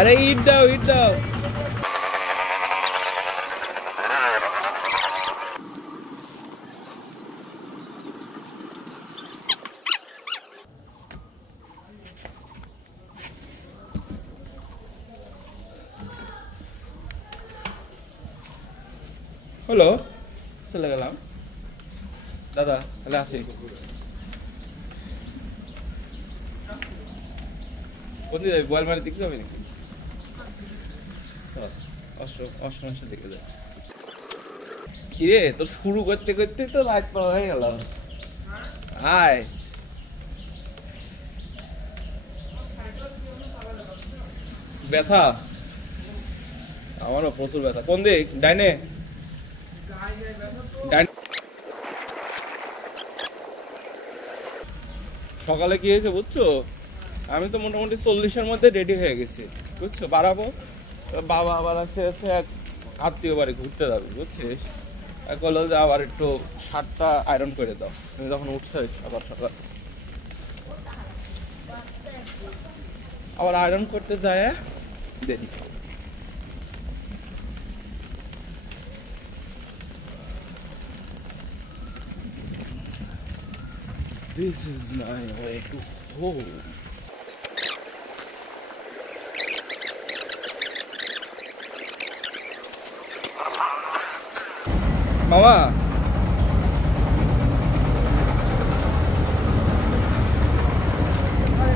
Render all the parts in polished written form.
আরে ইট দাও ইট দাও। হলো চলে গেলাম দাদা, তাহলে আসি। কোন দিকে যাবি? বোয়ালমারির দিকে যাবি নাকি? অষ্টমের দিকে যাবি? কিরে তোর শুরু করতে করতে তো রাত পাওয়া হয়ে গেল। আয় ব্যথা, আমারও প্রচুর ব্যথা। কোন দিক? ডাইনে? সকালে কি হয়েছে বুঝছো, আমি তো মোটামুটি 40-এর মধ্যে রেডি হয়ে গেছি বুঝছো, বাড়াবো। বাবা আবার আছে এক আত্মীয় বাড়ি ঘুরতে যাবে বুঝছিস, এক হলো যে আবার একটু শার্টটা আয়রন করে দাও। তুমি যখন উঠছো সকাল সকাল আবার আয়রন করতে যায় দেরি। This is my way to home. মামা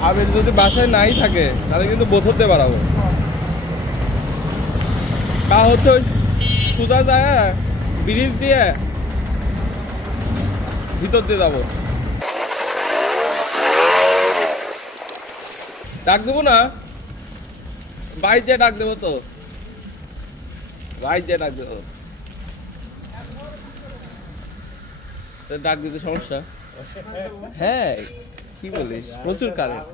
আবির যদি বাসায় নাই থাকে তাহলে কিন্তু বোধতে বাড়াবো। তা হচ্ছে ওই সুজা যায় ব্রিজ দিয়ে ভিতর দিয়ে যাবো। ডাক দেবো না, বাইক দিয়ে ডাক দেবো তো, বাইক দিয়ে ডাক দেবো। ডাক দিতে সমস্যা? হ্যাঁ কি বলিস, প্রচুর কারেন্ট।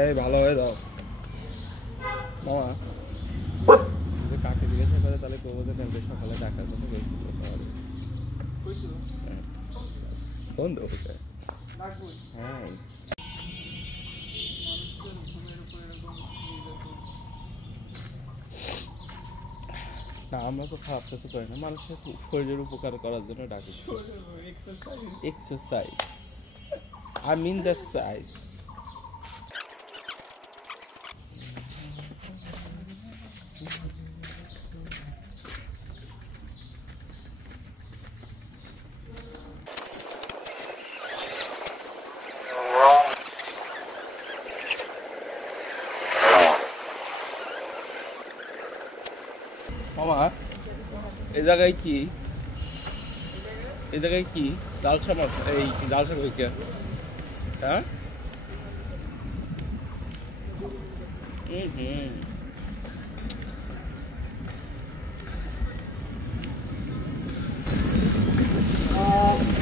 এই ভালো হয়ে যাও মামা। যদি কাকে জিজ্ঞাসা করে তাহলে কবো যে সকালে ডাকার কথা ফোন দেবো। হ্যাঁ না, আমরা তো খারাপ কিছু করি না, মানুষের শরীরের উপকার করার জন্য ডাকি। Exercise, I mean the size. মামা এই জায়গায় কি, এই জায়গায় কি জালসা মাছ? এই জালসা কই কে? হ্যাঁ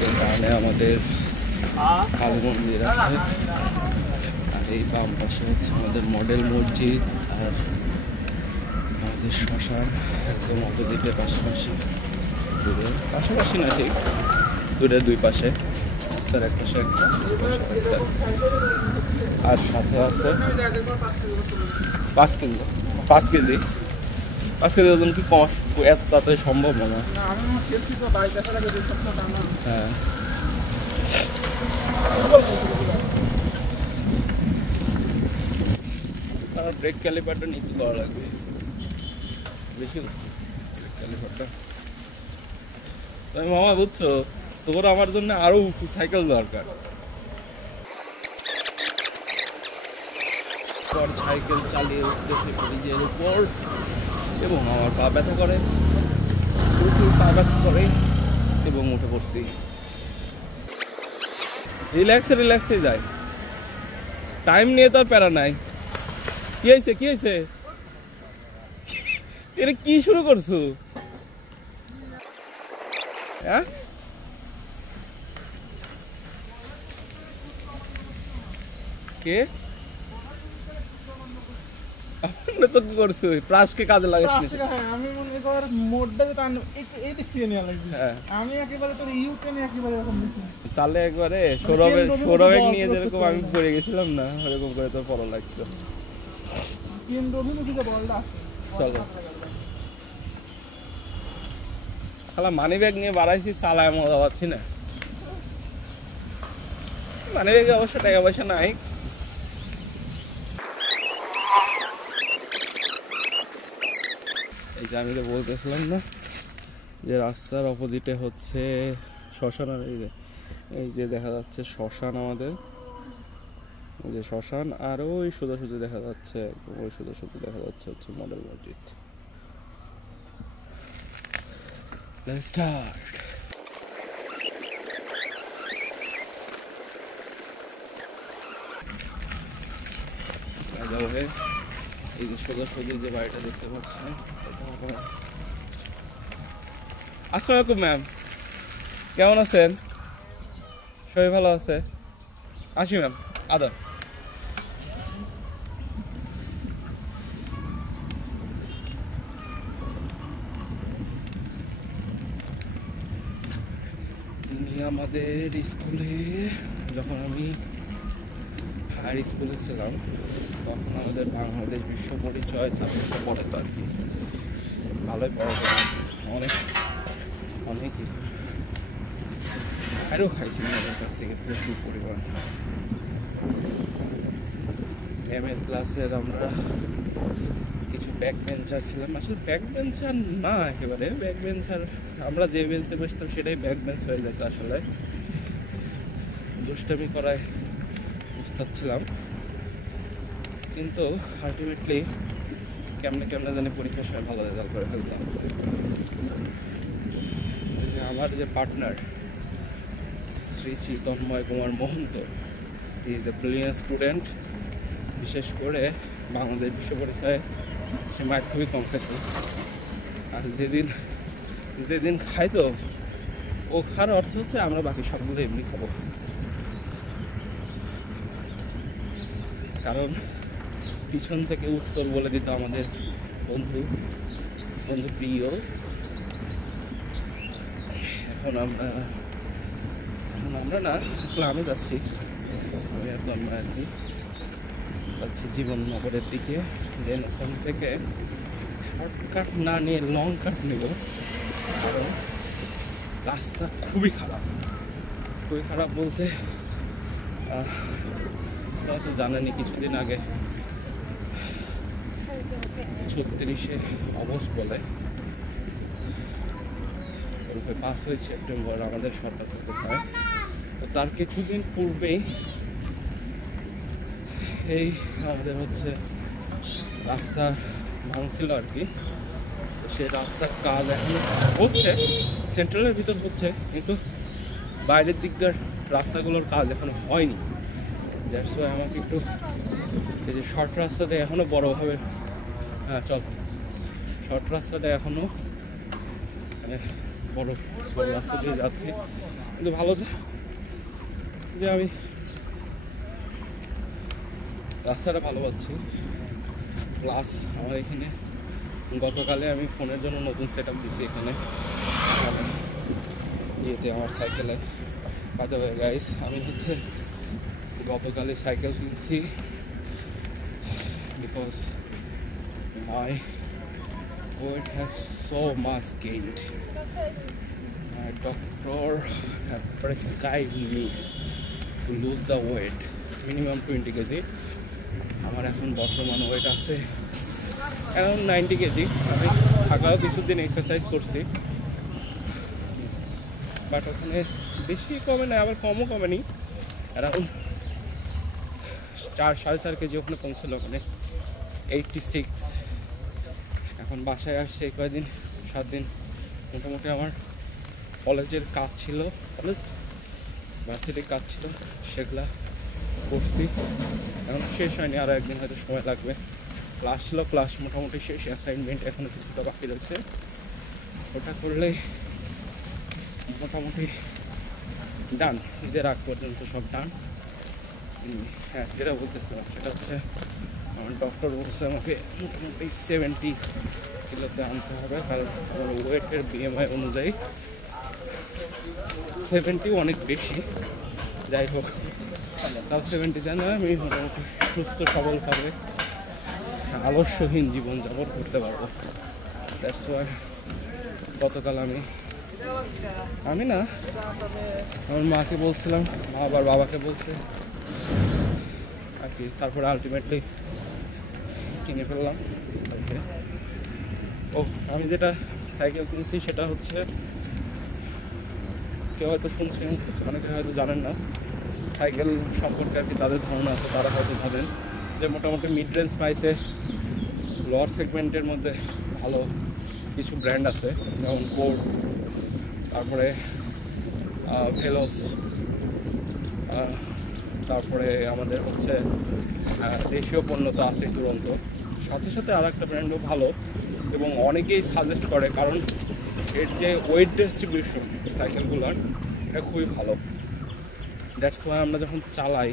এখানে আমাদের কালী মন্দির আছে, আর এই বাম পাশে হচ্ছে আমাদের মডেল মসজিদ, আর আমাদের শ্মশান একদম অপোজিটে পাশাপাশি, দূরে পাশাপাশি না ঠিক দূরে দুই পাশে, রাস্তার এক পাশে একটা আর সাথে আছে 5 কেজি ওজন কি কম এত তাড়াতাড়ি সম্ভব না। হ্যাঁ ব্রেক ক্যালিপারটা নিচে করা লাগবে বেশি ব্রেক ক্যালিপারটা। তুমি মামা বুঝছো, তোর আমার জন্য আরো উঁচু সাইকেল দরকার। সাইকেল চালিয়ে উঠতেছে ব্রিজের উপর এবং আমার পা ব্যথা করে, প্রচুর পা ব্যথা করে এবং উঠে পড়ছি। রিল্যাক্সে যায়, টাইম নিয়ে তো আর প্যারা নাই। কি হয়েছে এটা কি শুরু করছো? হ্যাঁ কে তো কি করছো প্রাসকে কাজে লাগাস নি? হ্যাঁ আমি মনে কর মোডটা যে টান এই দিক থেকে নিয়ে লাগবে। হ্যাঁ আমি একেবারে তোর ইউকে নিয়ে একেবারে এরকম নিছি। তাহলে একবারে সৌরভের নিয়ে যেরকম আমি পড়ে গেছিলাম না ওরকম করে তোর পড়া লাগতো। কেন্দ্র অভিমুখী যে বলটা আছে চলো খালা মানি ব্যাগ নিয়ে বাড়াইছি চালায় মজা পাচ্ছি না। মানি ব্যাগে অবশ্য টাকা পয়সা নাই। এই যে আমি তো বলতেছিলাম না যে রাস্তার অপোজিটে হচ্ছে শ্মশান, আর এই যে দেখা যাচ্ছে শ্মশান আমাদের, এই যে শ্মশান, আর ওই সোজাসুজি দেখা যাচ্ছে, ওই সোজাসুজি দেখা যাচ্ছে হচ্ছে মডেল মসজিদ। Let's start. এই যে সোজাসুজি যে বাড়িটা দেখতে পাচ্ছেন, আসসালামু আলাইকুম ম্যাম, কেমন আছেন? সবাই ভালো আছে? আসি ম্যাম, আদা। তিনি আমাদের স্কুলে, যখন আমি হায়ার স্কুলে ছিলাম তখন আমাদের বাংলাদেশ বিশ্ব পরিচয় সাবজেক্টটা পড়াতো আর কি, ভালোই পড়াতো, অনেক অনেক আরও খাইছি আমাদের কাছ থেকে প্রচুর পরিমাণ। ম্যামের ক্লাসের আমরা কিছু ব্যাক বেঞ্চার ছিলাম, আসলে ব্যাক বেঞ্চার না একেবারে, ব্যাক বেঞ্চার আমরা যে বেঞ্চে বসতাম সেটাই ব্যাক বেঞ্চ হয়ে যেত, আসলে দুষ্টামি করায় উস্তাদ ছিলাম, কিন্তু আলটিমেটলি কেমনে কেমনে জানি পরীক্ষার সময় ভালো রেজাল্ট করে ফেলতাম। আমার যে partner Shri Shri Tanmoy Kumar Mahanta, he is a brilliant student, বিশেষ করে বাংলাদেশ বিশ্ব পরিচয়ে সে মায়ের খুবই কম খেত, আর যেদিন খাইতো ও খাওয়ার অর্থ হচ্ছে আমরা বাকি সবগুলো এমনি খাবো, কারণ পিছন থেকে উত্তর বলে দিত আমাদের বন্ধু প্রিয়। এখন আমরা না, আসলে আমি যাচ্ছি, আমি আর তন্ময় আর কি যাচ্ছি জীবননগরের দিকে, দেন ওখান থেকে শর্টকাট না নিয়ে লং কাট নেব, কারণ রাস্তা খুবই খারাপ বলতে আপনারা তো জানেনই কিছুদিন আগে 36শে অগস্ট বলে 5ই সেপ্টেম্বর আমাদের সরকার থেকে হয়, তো তার কিছুদিন পূর্বেই এই আমাদের হচ্ছে রাস্তা ভাঙছিল আর কি, সেই রাস্তার কাজ এখন হচ্ছে, সেন্ট্রালের ভিতর হচ্ছে, কিন্তু বাইরের দিককার রাস্তাগুলোর কাজ এখনো হয়নি। দ্যাটস ওয়াই আমাকে একটু এই যে শর্ট রাস্তাতে এখনও বড়োভাবে, হ্যাঁ চল, শর্ট রাস্তাটা এখনও বড় রাস্তা দিয়ে যাচ্ছি, কিন্তু ভালো যে আমি রাস্তাটা ভালো পাচ্ছি। প্লাস আমার এখানে গতকালে আমি ফোনের জন্য নতুন সেট আপ দিয়েছি এখানে ইয়েতে আমার সাইকেলে। বাই দ্য ওয়ে গাইস, আমি হচ্ছে গতকালে সাইকেল কিনছি because my weight has so much gained. My doctor have prescribed me to lose the weight minimum 20 kg. আমার এখন বর্তমান ওয়েট আছে এখন 90 kg। আমি আগেও কিছুদিন এক্সারসাইজ করছি, বাট ওখানে বেশি কমে না, আবার কমও কমেনি, অ্যারাউন্ড 4-4.5 কেজি ওখানে পৌঁছলো, ওখানে 86। এখন বাসায় আসছে এই কয়েকদিন, 7 দিন মোটামুটি আমার কলেজের কাজ ছিল, ভার্সিটির কাজ ছিল, সেগুলা করছি, এখন শেষ হয়নি, আরও একদিন হয়তো সময় লাগবে। ক্লাস ছিল, ক্লাস মোটামুটি শেষ, অ্যাসাইনমেন্ট এখনও কিছুটা বাকি রয়েছে, ওটা করলেই মোটামুটি ডান, ঈদের আগ পর্যন্ত সব ডান। হ্যাঁ, যেটা বলতেছিলাম সেটা হচ্ছে আমার ডক্টর বলছে আমাকে মোটামুটি 70 কিলোতে আনতে হবে, কারণ আমার ওয়েটের BMI অনুযায়ী 70 অনেক বেশি। যাই হোক, তাও 70তে না, আমি মোটামুটি সুস্থ সবলভাবে আলস্যহীন জীবনযাপন করতে পারবো। দ্যাটস ওয়াই গতকাল আমি না আমার মাকে বলছিলাম, মা আবার বাবাকে বলছে আর কি, তারপরে আলটিমেটলি কিনে ফেললাম। ওকে, ও আমি যেটা সাইকেল কিনেছি সেটা হচ্ছে, কেউ হয়তো শুনছেন, অনেকে হয়তো জানেন না সাইকেল সম্পর্কে আর কি, যাদের ধারণা আছে তারা হয়তো ভাবেন যে মোটামুটি মিড রেঞ্জ প্রাইসে লোয়ার সেগমেন্টের মধ্যে ভালো কিছু ব্র্যান্ড আছে, যেমন কোড, তারপরে ভেলোস, তারপরে আমাদের হচ্ছে দেশীয় পণ্য তো আছে দুরন্ত, সাথে সাথে আর একটা ব্র্যান্ডও ভালো এবং অনেকেই সাজেস্ট করে, কারণ এর যে ওয়েট ডিস্ট্রিবিউশন সাইকেলগুলোর এটা খুবই ভালো। দ্যাটস ওয়াই আমরা যখন চালাই,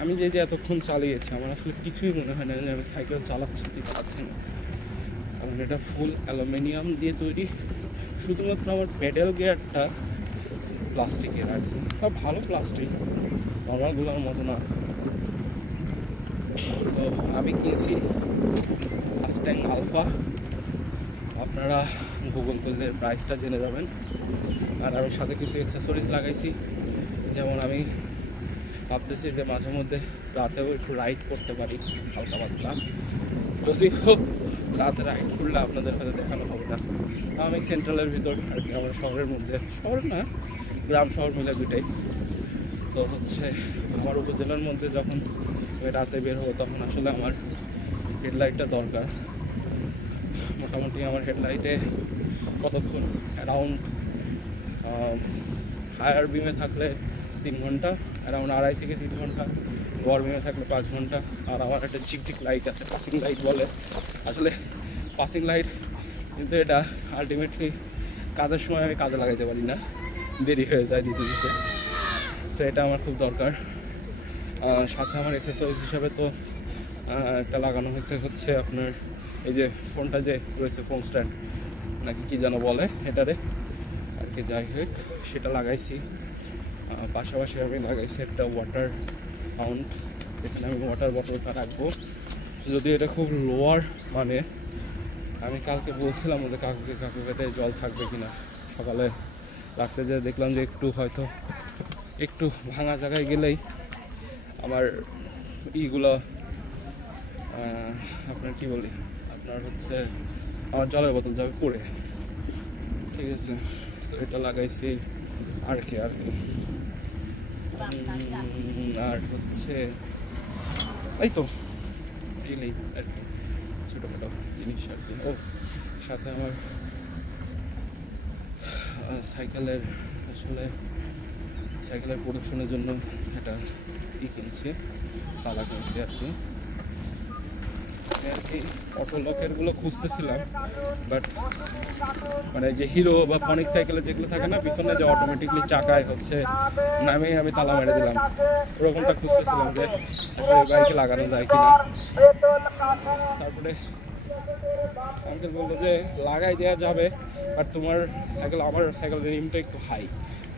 আমি যে এতক্ষণ চালিয়েছি আমার আসলে কিছুই মনে হয় না যে আমি সাইকেল চালাচ্ছি কি চালাচ্ছি না, কারণ এটা ফুল অ্যালুমিনিয়াম দিয়ে তৈরি। শুধুমাত্র আমার প্যাডেল গিয়ারটা প্লাস্টিকের আর কি, সব ভালো প্লাস্টিক, নর্মালগুলোর মতো না। তো আমি কিনেছি মাস্ট্যাং আলফা, আপনারা গুগল করলে প্রাইসটা জেনে যাবেন। আর আমি সাথে কিছু অ্যাক্সেসরিজ লাগাইছি, যেমন আমি ভাবতেছি যে মাঝে মধ্যে রাতেও একটু রাইড করতে পারি হালকা পাতলা, যদিও রাতে রাইড করলে আপনাদের হয়তো দেখানো হবে না। আমি সেন্ট্রালের ভিতর আর কি, আমার শহরের মধ্যে, শহর না গ্রাম শহর মিলে দুটাই। তো হচ্ছে আমার উপজেলার মধ্যে যখন রাতে বের হবো তখন আসলে আমার হেডলাইটটা দরকার। মোটামুটি আমার হেডলাইটে কতক্ষণ, অ্যারাউন্ড হায়ার বিমে থাকলে 3 ঘন্টা, অ্যারাউন্ড 2.5 থেকে 3 ঘন্টা, লোয়ার বিমে থাকলে 5 ঘন্টা। আর আমার একটা ঝিকঝিক লাইট আছে, পাসিং লাইট বলে, আসলে পাসিং লাইট, কিন্তু এটা আলটিমেটলি কাজের সময় আমি কাজে লাগাইতে পারি না, দেরি হয়ে যায় দিতে দিতে। সো এটা আমার খুব দরকার। সাথে আমার এক্সেসরিজ হিসাবে তো একটা লাগানো হয়েছে হচ্ছে আপনার এই যে ফোনটা যে রয়েছে, ফোন স্ট্যান্ড নাকি কী যেন বলে এটারে আর কি, যাই হোক সেটা লাগাইছি। পাশাপাশি আমি লাগাইছি একটা ওয়াটার ফাউন্ট, এখানে আমি ওয়াটার বটলটা রাখবো। যদি এটা খুব লোয়ার, মানে আমি কালকে বলছিলাম যে কাকুকে জল থাকবে কিনা, সকালে রাখতে যেয়ে দেখলাম যে হয়তো একটু ভাঙা জায়গায় গেলেই আমার ইগুলো আপনার কি বলি, আপনার হচ্ছে আমার জলের বোতল যাবে পড়ে, ঠিক আছে। তো এটা লাগাইছি আর কি আর হচ্ছে এই তো এগুলোই আর কি, ছোটোখাটো জিনিস আর কি। ও সাথে আমার সাইকেলের প্রোডাকশনের জন্য একটা কিনছি, তালা কিনছি আর কি। অটো লকেরগুলো খুঁজতেছিলাম, বাট মানে যে হিরো বা ফনিক সাইকেলে যেগুলো থাকে না পিছনে, যে অটোমেটিকলি চাকায় হচ্ছে নামেই আমি তালা মেরে দিলাম, ওরকমটা খুঁজতেছিলাম যে আসলে বাইকে লাগানো যায় কিনা। তারপরে আঙ্কেল বললো যে লাগাই দেওয়া যাবে, বাট তোমার আমার সাইকেলের রিমটা একটু হাই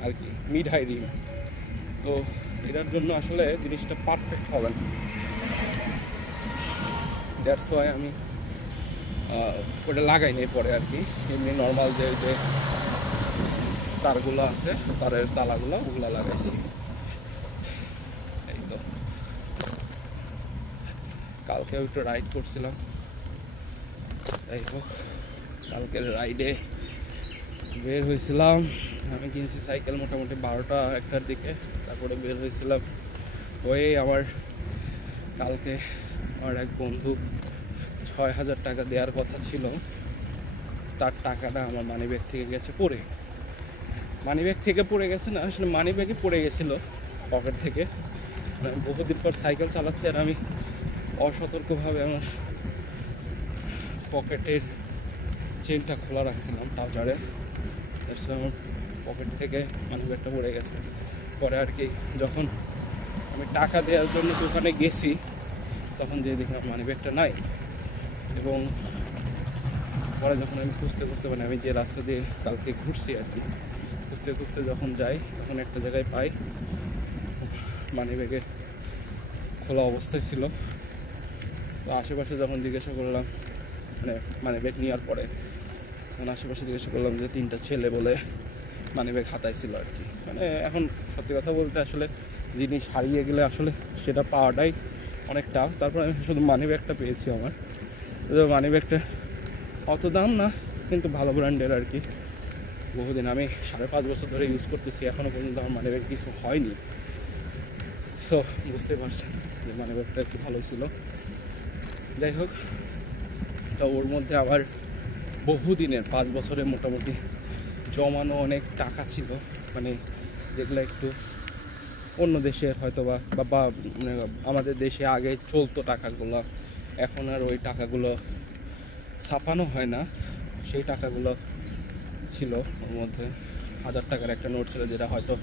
আর কি, মিড হাই রিম, তো এটার জন্য আসলে জিনিসটা পারফেক্ট হবে না। দ্যাটস ওয়াই আমি ওটা লাগাই নি পরে আর কি, এমনি নর্মাল যে তারগুলো আছে, তারের তালাগুলো, ওগুলো লাগাইছি। এই তো কালকে একটু রাইড করছিলাম, যাই হোক কালকের রাইডে বের হয়েছিলাম। আমি কিনছি সাইকেল মোটামুটি 12টা-1টার দিকে, তারপরে বের হয়েছিলাম। ওই আমার কালকে আমার এক বন্ধু 6,000 টাকা দেওয়ার কথা ছিল, তার টাকাটা আমার মানিব্যাগ থেকে গেছে পড়ে। মানিব্যাগ থেকে পড়ে গেছে না, আসলে মানিব্যাগই পড়ে গেছিলো পকেট থেকে। আমি বহুদিন পর সাইকেল চালাচ্ছি আর আমি অসতর্কভাবে আমার পকেটের চেনটা খোলা রাখছিলাম ট্রাউজারে, এর সময় আমার পকেট থেকে মানিব্যাগটা পড়ে গেছে। পরে আর কি যখন আমি টাকা দেওয়ার জন্য দোকানে গেছি, তখন যেয়ে দেখি আমার মানি ব্যাগটা নাই। এবং পরে যখন আমি খুঁজতে খুঁজতে মানে আমি যে রাস্তা দিয়ে কালকে ঘুরছি আর কি, খুঁজতে খুঁজতে যখন যাই তখন একটা জায়গায় পাই মানি ব্যাগে খোলা অবস্থায় ছিল। তো আশেপাশে যখন জিজ্ঞাসা করলাম মানে মানি ব্যাগ নেওয়ার পরে, তখন আশেপাশে জিজ্ঞাসা করলাম যে 3টা ছেলে বলে মানি ব্যাগ হাতায় ছিল আর কি। মানে এখন সত্যি কথা বলতে আসলে জিনিস হারিয়ে গেলে আসলে সেটা পাওয়াটাই অনেক টাফ। তারপর আমি শুধু মানি ব্যাগটা পেয়েছি। আমার মানি ব্যাগটা অত দাম না, কিন্তু ভালো ব্র্যান্ডের আর কি। বহুদিন আমি 5.5 বছর ধরে ইউজ করতেছি, এখনও পর্যন্ত আমার মানি ব্যাগ কিছু হয়নি। সো বুঝতে পারছেন যে মানি ব্যাগটা একটু ভালো ছিল। যাই হোক, তো ওর মধ্যে আবার বহুদিনের 5 বছরে মোটামুটি জমানো অনেক টাকা ছিল, মানে যেগুলো একটু অন্য দেশে হয়তো বা মানে আমাদের দেশে আগে চলতো টাকাগুলো, এখন আর ওই টাকাগুলো ছাপানো হয় না। সেই টাকাগুলো ছিল ওর মধ্যে। 1000 টাকার একটা নোট ছিল, যেটা হয়তো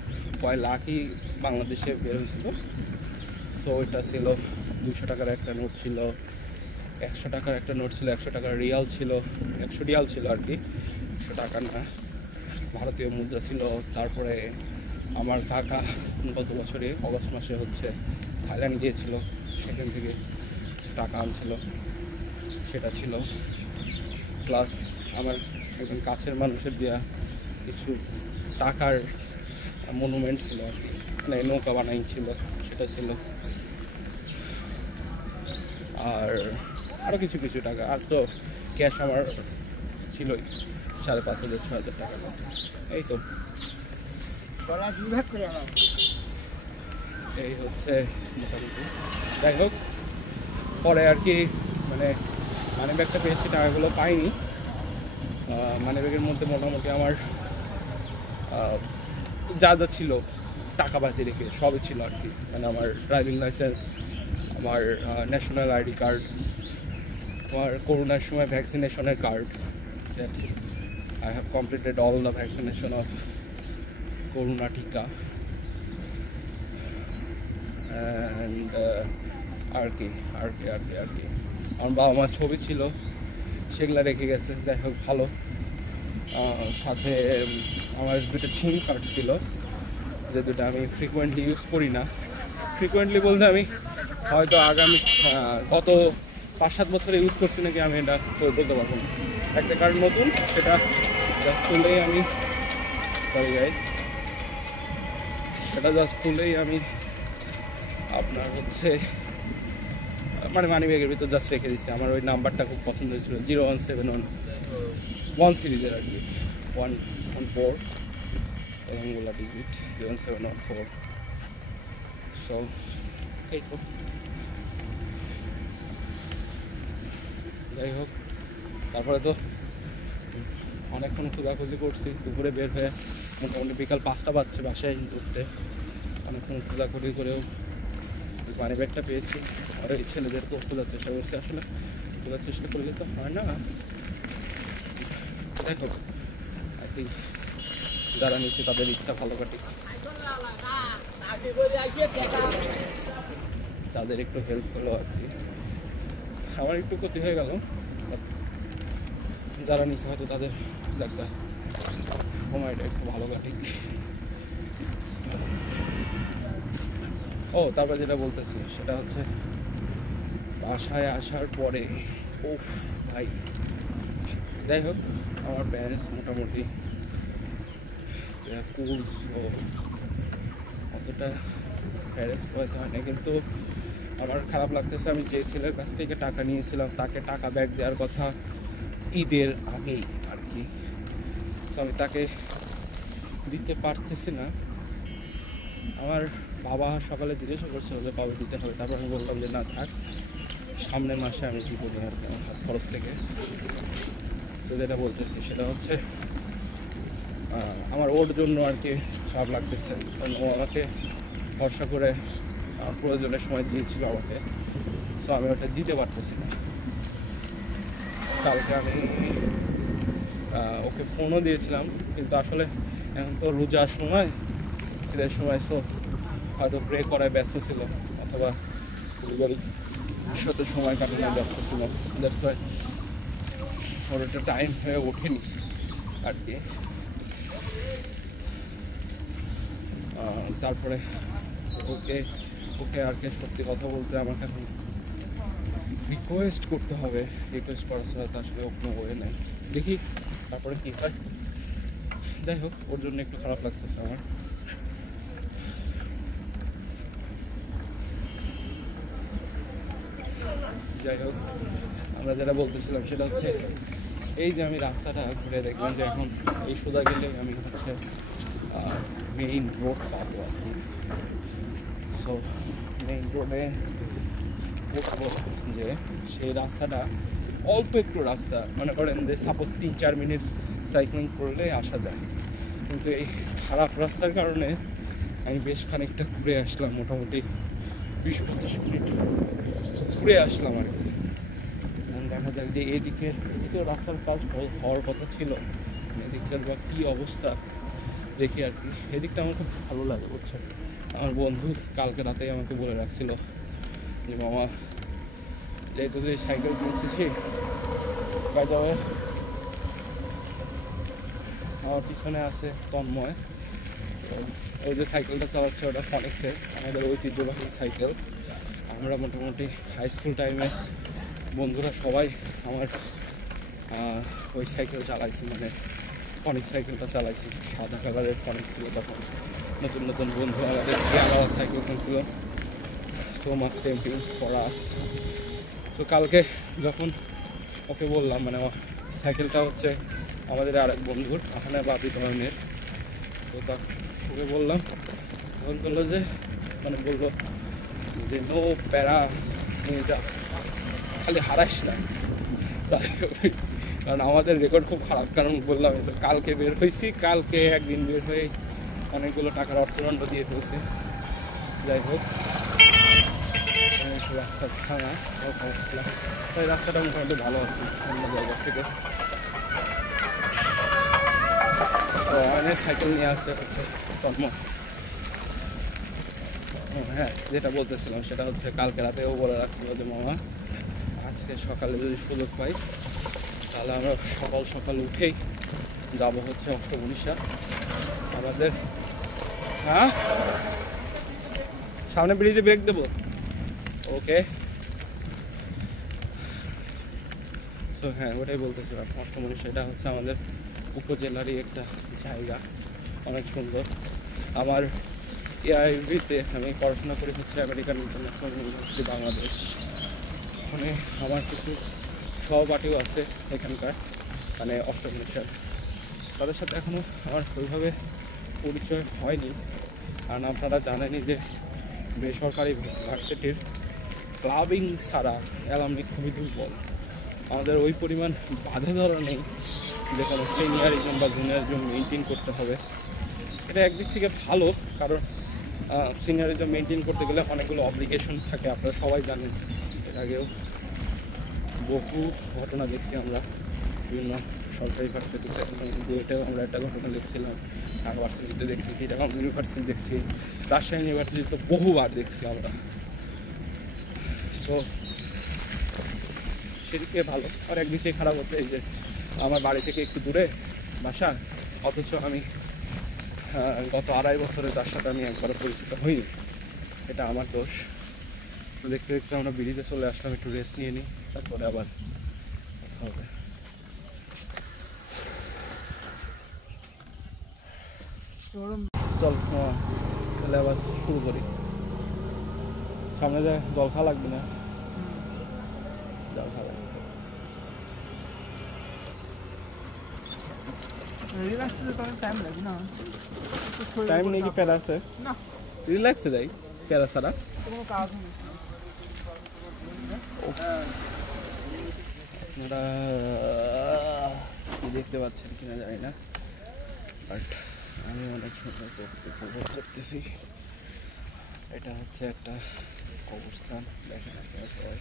কয় লাখই বাংলাদেশে বের হয়েছিল। সো ওইটা ছিল। 200 টাকার একটা নোট ছিল, 100 টাকার একটা নোট ছিল, 100 টাকার রিয়াল ছিল, 100 রিয়াল ছিল আর কি, 100 টাকা না, ভারতীয় মুদ্রা ছিল। তারপরে আমার কাকা গত বছরে অগস্ট মাসে হচ্ছে থাইল্যান্ড গিয়েছিল, সেখান থেকে টাকা আনছিল, সেটা ছিল। প্লাস আমার একজন কাছের মানুষের দেওয়া কিছু টাকার মনুমেন্ট ছিল আর কি, মানে নৌকা বানাইছিল, সেটা ছিল। আর আরও কিছু কিছু টাকা, আর তো ক্যাশ আমার ছিলই 5,500-6,000 টাকা। এই তো এই হচ্ছে মোটামুটি। যাই হোক, পরে আর কি মানে মানি ব্যাগটা পেয়েছি, টাকাগুলো পাইনি। মানি ব্যাগের মধ্যে মোটামুটি আমার যা যা ছিল টাকা বাতি রেখে সবই ছিল আর কি। মানে আমার ড্রাইভিং লাইসেন্স, আমার ন্যাশনাল আইডি কার্ড, আমার করোনার সময় ভ্যাকসিনেশনের card, that's I have completed all the vaccination of corona টিকা, অ্যান্ড আর কি আমার বাবা মার ছবি ছিল, সেগুলো রেখে গেছে। যাই হোক, ভালো। সাথে আমার 2টা সিম কার্ড ছিল, যে 2টা আমি ফ্রিকুয়েন্টলি ইউজ করি না। ফ্রিকুয়েন্টলি বলতে আমি হয়তো আগামী গত 5-7 বছরে ইউজ করছি নাকি আমি এটা বলতে পারবো না। একটা কার্ড নতুন, সেটা জাস্ট তুলেই আমি আপনার হচ্ছে মানে মানি ব্যাগের ভিতর জাস্ট রেখে দিচ্ছি। আমার ওই নাম্বারটা খুব পছন্দ হয়েছিল, 01711 সিরিজের আর কি, 114 এরকমগুলো ডিজিট, 0714। সো এই তো, যাই হোক, তারপরে তো অনেকক্ষণ খোঁজাখুঁজি করছি। দুপুরে বের হয়ে মোটামুটি বিকাল 5টা বাজছে বাসায় ঢুকতে। অনেকক্ষণ খোঁজাখুঁজি করেও মানি ব্যাগটা পেয়েছি। আর এই ছেলেদেরকেও খোঁজার চেষ্টা করছি, আসলে খোঁজার চেষ্টা করলে তো হয় না। যাই হোক, আই থিঙ্ক যারা নিচ্ছে তাদের ইচ্ছা ভালো কাটে, তাদের একটু হেল্প হলো আর কি। আমার একটু ক্ষতি হয়ে গেল, যারা নিচ্ছে হয়তো তাদের জায়গা সময়টা একটু ভালো কাটে। ও তারপর যেটা বলতেছি সেটা হচ্ছে বাসায় আসার পরে ভাই, যাই হোক, আমার প্যারেন্টস মোটামুটি কোর্স অতটা প্যারেন্টস করতে হয় না, কিন্তু আমার খারাপ লাগতেছে। আমি যে ছেলের কাছ থেকে টাকা নিয়েছিলাম তাকে টাকা ব্যাক দেওয়ার কথা ঈদের আগেই আর কি, সো আমি তাকে দিতে পারতেছি না। আমার বাবা সকালে জিজ্ঞাসা করছিল যে কবে দিতে হবে, তারপর আমি বললাম যে না থাক, সামনের মাসে আমি দিব আর হাত খরচ থেকে। তো যেটা বলতেছি সেটা হচ্ছে আমার ওর জন্য আর কি খারাপ লাগতেছে, কারণ ও আমাকে ভরসা করে প্রয়োজনের সময় দিয়েছিল আমাকে, সো আমি ওটা দিতে পারতেছি না। কালকে আমি ওকে ফোনও দিয়েছিলাম, কিন্তু আসলে এখন তো রোজার সময়, ঈদের সময়, সো হয়তো ব্রেক করায় ব্যস্ত ছিল, অথবা ডেলিভারি সাথে সময় কাটানো ব্যস্ত ছিল, দ্যাটস ওয়াই ওর একটা টাইম হয়ে ওঠেনি আর কি। তারপরে ওকে ওকে আর কি সত্যি কথা বলতে আমাকে এখন রিকোয়েস্ট করতে হবে, রিকোয়েস্ট করা ছাড়া তো আসলে কোনো ওয়ে নেই। দেখি তারপরে কী হয়। যাই হোক, ওর জন্য একটু খারাপ লাগতেছে আমার। যাই হোক, আমরা যেটা বলতেছিলাম সেটা হচ্ছে এই যে আমি রাস্তাটা ঘুরে দেখলাম যে এখন এই সোজা গেলে আমি হচ্ছে মেইন রোড পাবো আর কি। সো মেইন রোডে উঠবো, যে সেই রাস্তাটা অল্প একটু রাস্তা, মনে করেন যে সাপোজ 3-4 মিনিট সাইক্লিং করলে আসা যায়, কিন্তু এই খারাপ রাস্তার কারণে আমি বেশ খানিকটা ঘুরে আসলাম, মোটামুটি 20-25 মিনিট ঘুরে আসলাম আর কি। দেখা যায় যে এদিকেও রাস্তার কাজ হওয়ার কথা ছিল, এদিকটার বা কী অবস্থা দেখি আর কি। এদিকটা আমার খুব ভালো লাগে বুঝছেন। আমার বন্ধু কালকে রাতেই আমাকে বলে রাখছিল যে মামা যেহেতু যে সাইকেল কিনতেছি, যাবে আমার পিছনে আছে তন্ময়, ওই যে সাইকেলটা চালাচ্ছে ওটা ফনিক্সের, আমাদের ঐতিহ্যবাহী সাইকেল। আমরা মোটামুটি হাই স্কুল টাইমে বন্ধুরা সবাই আমার ওই সাইকেল চালাইছি, মানে ফনিক্স সাইকেলটা চালাইছি। সাদা কালারের ফনিক্স ছিল তখন, নতুন নতুন বন্ধু আমাদের আলাদা সাইকেল কিনছিল। So much tempting for us. তো কালকে যখন ওকে বললাম, মানে সাইকেলটা হচ্ছে আমাদের আরেক বন্ধুর, আহানা বাবি ধরনের, তো ওকে বললাম, তখন বললো যে বললো যে নো প্যারা নিয়ে যা, খালি হারাস না। কারণ আমাদের রেকর্ড খুব খারাপ, কারণ বললাম তো কালকে বের হয়েছি, কালকে একদিন বের হয়ে অনেকগুলো টাকার অর্থদণ্ড দিয়ে ফেলছি। যাই হোক, রাস্তা ভাঙা তাই রাস্তাটা মোটামুটি ভালো আছে অন্য জায়গা থেকে। অনেক সাইকেল নিয়ে আসছে হচ্ছে কর্ম। হ্যাঁ, যেটা বলতেছিলাম সেটা হচ্ছে কালকে রাতেও বলে রাখছিল যে মামা আজকে সকালে যদি সুযোগ পাই তাহলে আমরা সকাল সকাল উঠেই যাব হচ্ছে অষ্টমনীষা আমাদের। হ্যাঁ, সামনে ব্রিজে ব্রেক দেবো, ওকে। তো হ্যাঁ, ওটাই বলতেছিলাম, অষ্টমনীষা এটা হচ্ছে আমাদের উপজেলারই একটা জায়গা, অনেক সুন্দর। আমার এআইভিতে আমি পড়াশোনা করি হচ্ছে আমেরিকান ইন্টারন্যাশনাল ইউনিভার্সিটি বাংলাদেশ। ওখানে আমার কিছু সহপাঠীও আছে এখানকার, মানে অষ্টমনীষার। তাদের সাথে এখনও আমার ওইভাবে পরিচয় হয়নি, কারণ আপনারা জানেনই যে বেসরকারি ভার্সিটির ক্লাবিং ছাড়া অ্যালামনি খুবই দুর্বল। আমাদের ওই পরিমাণ বাধা ধরা নেই যে কোনো সিনিয়রিজম বা জুনিয়রিজম মেনটেন করতে হবে। এটা একদিক থেকে ভালো, কারণ সিনিয়রিজম মেনটেন করতে গেলে অনেকগুলো অব্লিগেশন থাকে, আপনারা সবাই জানেন। এর আগেও বহু ঘটনা দেখছি আমরা বিভিন্ন সরকারি ভার্সিটিতে, এটাও আমরা একটা ঘটনা দেখছিলাম, ঢাকা ভার্সিটিতে দেখছি, চিটাগাং ইউনিভার্সিটি দেখছি, রাজশাহী ইউনিভার্সিটি তো বহুবার দেখছি আমরা। সো সেদিকে ভালো, আর একদিকে খারাপ হচ্ছে এই যে আমার বাড়ি থেকে একটু দূরে বাসা, অথচ আমি গত 2.5 বছরে তার সাথে আমি একবারও পরিচিত হইনি। এটা আমার দোষ। তো দেখতে দেখতে আমরা ব্রিজে চলে আসলাম, একটু রেস্ট নিয়ে নিই, তারপরে আবার কথা হবে। চল তাহলে আবার শুরু করি। সামনে যায় জল খাওয়া লাগবে না, জল খাওয়া টাইম নেই কি প্যারা আছে না, রিল্যাক্সে যাই প্যারা ছাড়া কোনো কাজ নেই। আপনারা দেখতে পাচ্ছেন কিনা জানি না, বাট আমি অনেক সুন্দর উপভোগ করতেছি। এটা হচ্ছে একটা কবরস্থান, দেখেন আপনারা সবাই।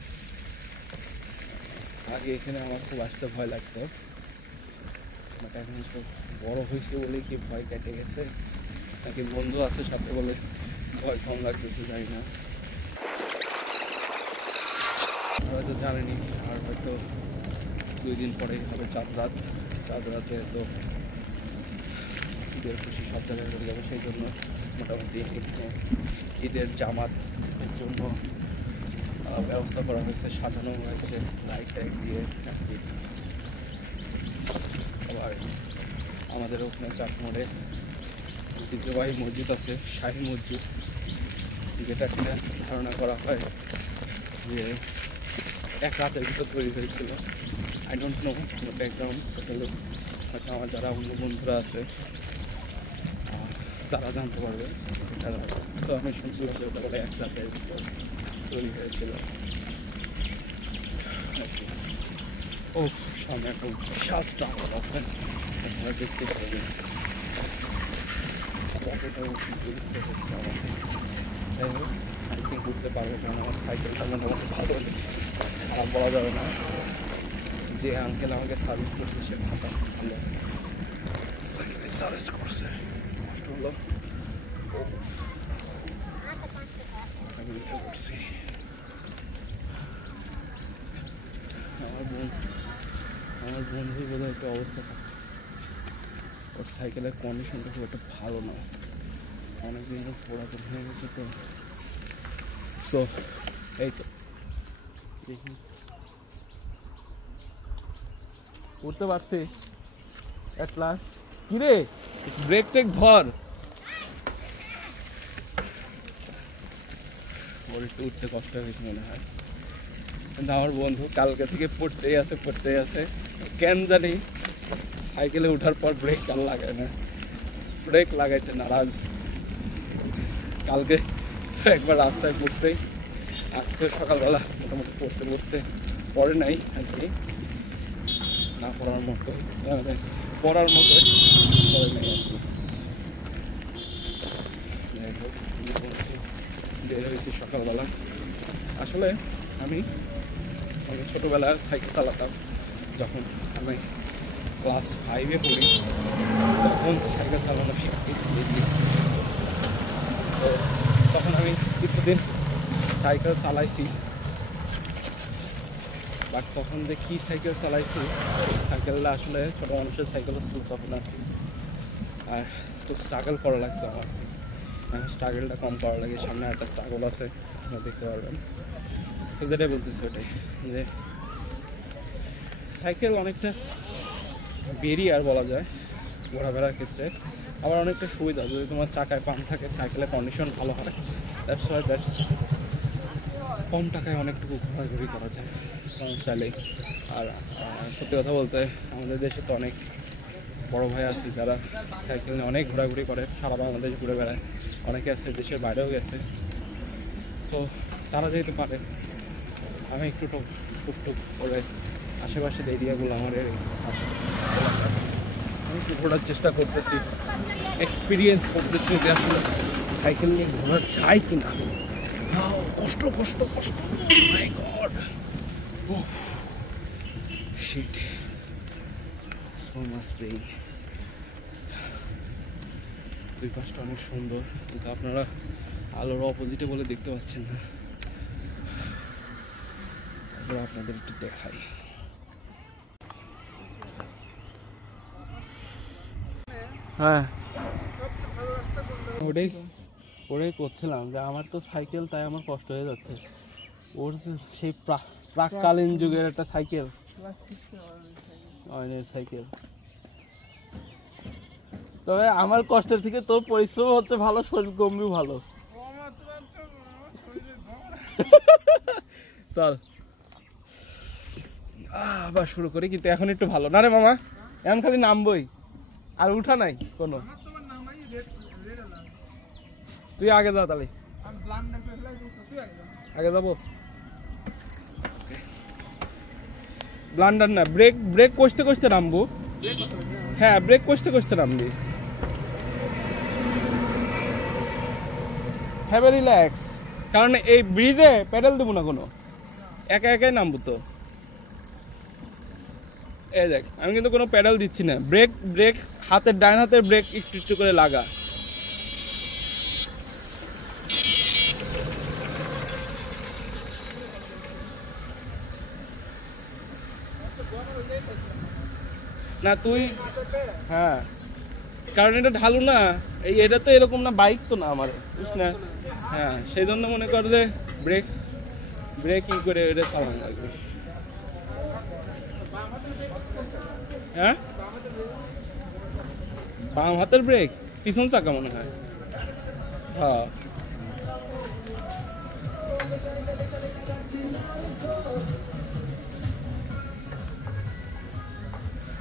আগে এখানে আমার খুব আসতে ভয় লাগতো, বাট এখন খুব বড় হয়েছে বলেই কি ভয় কেটে গেছে, নাকি বন্ধু আছে সাথে বলে ভয় কম লাগতেছে জানি না। হয়তো জানেনি, আর হয়তো 2 দিন পরেই হবে চাঁদ রাতে তো ঈদের খুশি সব জায়গায় করে যাবে। সেই জন্য মোটামুটি এখানে ঈদের জামাতের জন্য ব্যবস্থা করা হয়েছে, সাজানো হয়েছে লাইট দিয়ে আর কি। আবার আমাদের ওখানে চাটমোড়ে ঐতিহ্যবাহী মসজিদ আছে, শাহী মসজিদ, যেটা কিনা ধারণা করা হয় যে 1 রাতের ভিতর তৈরি হয়েছিল। I don't know background totally, হয়তো আমার যারা অন্য বন্ধুরা আছে তারা জানতে পারবে। তো আমি শুনছিলাম যে ওটা বলে 1 রাতের ভিতর তৈরি হয়েছিল। ও সামনে একটা বিশাল টাওয়ার আছে, আপনারা দেখতে পারবেন। কতটা উঠতে হচ্ছে আমাকে, যাই হোক আই থিঙ্ক উঠতে পারবো, কারণ আমার সাইকেলটা মোটামুটি ভালো, খারাপ বলা যাবে না। যে আঙ্কেল আমাকে সাজেস্ট করছে সে ভালো সাইকেলে সাজেস্ট করছে। কষ্ট হলো, আমি উঠে পড়ছি। আমার বন্ধুর বোধহয় একটা অবস্থা, ওর সাইকেলের কন্ডিশনটা খুব একটা ভালো না, অনেকদিন ধরে পুরাতন হয়ে গেছে তো। সো এই তো দেখি উঠতে পারছিস এট লাস্ট। কিরে ব্রেক টেক ধর, ওর একটু উঠতে কষ্ট হয়ে গেছে মনে হয়। কিন্তু আমার বন্ধু কালকে থেকে পড়তেই আছে কেন জানি সাইকেলে ওঠার পর ব্রেক আর লাগায় না, ব্রেক লাগাইতে নারাজ। কালকে তো একবার রাস্তায় পড়ছেই, আজকে সকালবেলা মোটামুটি পড়তে পড়ে নাই আর কি, না পড়ার মতো পড়ার মতো পড়ে নাই আর কি। যাই হোক বের হয়েছি সকালবেলা। আসলে আমি ছোটোবেলায় সাইকেল চালাতাম, যখন আমি ক্লাস 5-এ পড়ি তখন সাইকেল চালানো শিখছি। তো তখন আমি কিছুদিন সাইকেল চালাইছি, বাট তখন যে কী সাইকেল চালাইছি, সাইকেলটা আসলে ছোটো মানুষের সাইকেলও ছিল তখন আর খুব স্ট্রাগল করা লাগতো আমার। এখন স্ট্রাগলটা কম করা লাগে, সামনে একটা স্ট্রাগল আছে আপনারা দেখতে পারবেন। তো যেটাই বলতেছি ওটাই যে সাইকেল অনেকটা বেরিয়ার বলা যায় ঘোরাফেরার ক্ষেত্রে, আবার অনেকটা সুবিধা। যদি তোমার চাকায় পাম্প থাকে, সাইকেলের কন্ডিশন ভালো হয়, দ্যাটস কম টাকায় অনেকটুকু ঘোরাঘুরি করা যায় চাইলেই। আর সত্যি কথা বলতে আমাদের দেশে তো অনেক বড় ভাই আছে যারা সাইকেল নিয়ে অনেক ঘোরাঘুরি করে, সারা বাংলাদেশ ঘুরে বেড়ায়, অনেকে আছে দেশের বাইরেও গেছে। সো তারা যেহেতু পারে, আমি একটু টুকটুক করে আশেপাশের এরিয়াগুলো আমার আমি একটু ঘোরার চেষ্টা করতেছি, এক্সপিরিয়েন্স করতেছি যে আসলে সাইকেল নিয়ে ঘোরা যায় কি না। কষ্ট my god, shit, so much pain. দুই পাশটা অনেক সুন্দর, কিন্তু আপনারা আলোর অপোজিটে বলে দেখতে পাচ্ছেন না। তারপরে আপনাদের একটু দেখাই। হ্যাঁ ওটাই করছিলাম যে আমার তো সাইকেল, তাই আমার কষ্ট হয়ে যাচ্ছে। ওর সেই প্রাককালীন যুগের একটা সাইকেল, সাইকেল। তবে আমার কষ্টের থেকে তোর পরিশ্রম হচ্ছে ভালো, শরীর কমবিও ভালো। চল আবার শুরু করি, কিন্তু এখন একটু ভালো না রে মামা, এখন খালি নামবই আর উঠা নাই কোনো। তুই আগে যা, তাহলে আগে যাবো। ব্লান্ডার না, ব্রেক কষতে নামবো। হ্যাঁ, ব্রেক কষতে নামবি। হ্যাভ এ রিল্যাক্স, কারণ এই ব্রিজে প্যাডেল দেবো না কোনো, একাই নামবো তো। এই দেখ, আমি কিন্তু কোনো প্যাডেল দিচ্ছি না, ব্রেক হাতের ডান হাতের ব্রেক একটু করে লাগা। না তুই হ্যাঁ কারণ এটা ঢালু না এটা তো এরকম না বাইক তো না আমার বুঝ না হ্যাঁ সেই জন্য মনে কর যে ব্রেকিং করে এটা চালানো লাগবে হ্যাঁ বাম হাতের ব্রেক পিছন চাকা মনে হয় হ্যাঁ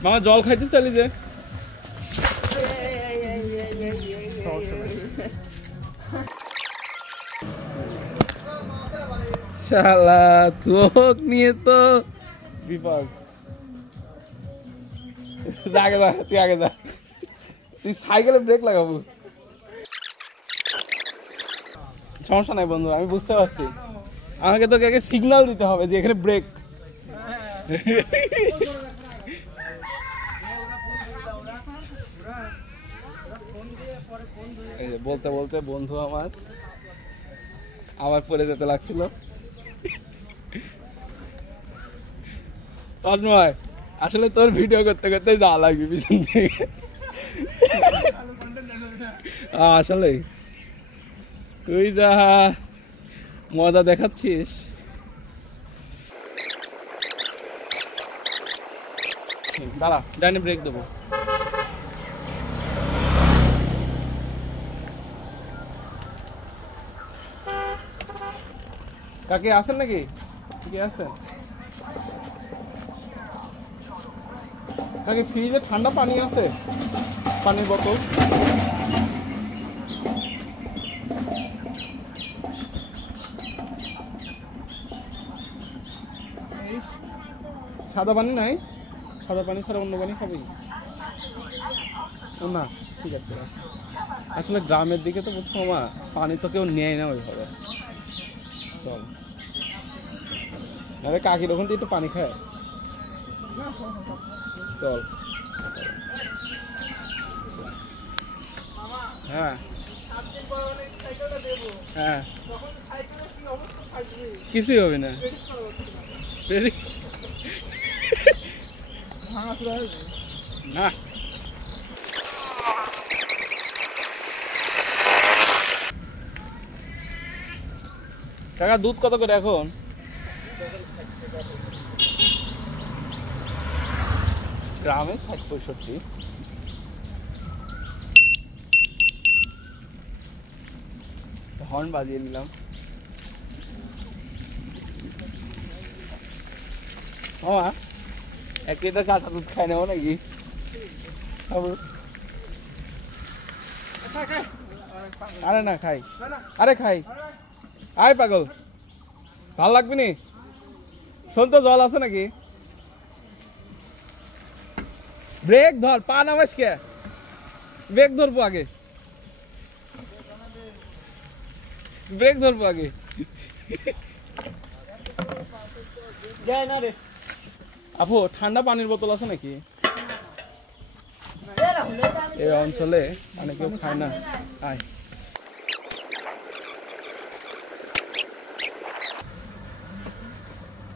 মামা জল খাইতে চালি যে শালা তোক নিয়ে তো বিপদ আগে যা তুই আগে যা তুই সাইকেলে ব্রেক লাগাবো সমস্যা নাই বন্ধু আমি বুঝতে পারছি আমাকে তোকে আগে সিগন্যাল দিতে হবে যে এখানে ব্রেক বলতে বলতে বন্ধু আমার আবার পরে যেতে লাগছিল তন্ময় আসলে তোর ভিডিও করতে করতে যাওয়া লাগবে পিছন থেকে আসলে তুই যা মজা দেখাচ্ছিস দাঁড়া ডাইনে ব্রেক দেবো কাকে আছেন নাকি কে আছেন কাকে ফ্রিজে ঠান্ডা পানি আছে পানির বোতল সাদা পানি নাই সাদা পানি ছাড়া অন্য পানি খাবি না ঠিক আছে আসলে গ্রামের দিকে তো বুঝছো মা পানি তো কেউ নেয় না ওইভাবে চল আরে কাকির ওখান থেকে একটু পানি খায় চল হ্যাঁ হ্যাঁ কিছুই হবে না না কাকা দুধ কত করে এখন গ্রামে ৬০-৬৫ হর্ন বাজিয়ে নিলাম মামা ১ লিটার কাঁচা দুধ খাই নেবো নাকি আরে না খাই আরে খাই আয় পাগল ভাল লাগবে নি শোন তো জল আছে নাকি ব্রেক ধর পা নামাস কে ব্রেক ধরবো আগে ব্রেক ধরবো আগে আপু ঠান্ডা পানির বোতল আছে নাকি এই অঞ্চলে মানে কেউ খায় না আয়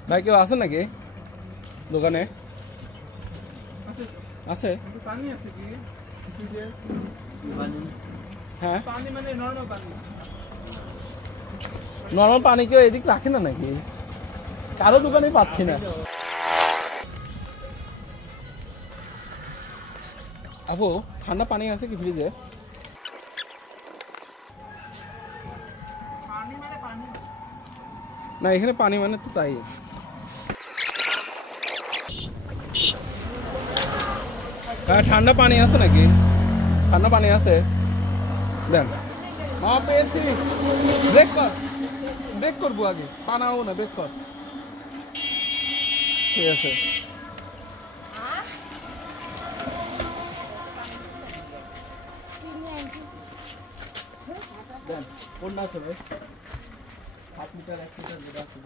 ভাই কেউ আছে নাকি দোকানে আছে পানি আছে কি হ্যাঁ পানি মানে নরমাল পানি নরমাল পানি কেউ এদিক রাখে না নাকি কারো দোকানে পাচ্ছি না আপু ঠান্ডা পানি আছে কি ফ্রিজে পানি মানে পানি না এখানে পানি মানে তো তাই হ্যাঁ ঠান্ডা পানি আছে নাকি ঠান্ডা পানি আছে দেন মা পেয়েছি ব্রেক করবো আগে পানাও না ব্রেক কর ঠিক আছে দেন কোনটা আছে ভাই 7 লিটার 1 লিটার যেটা আছে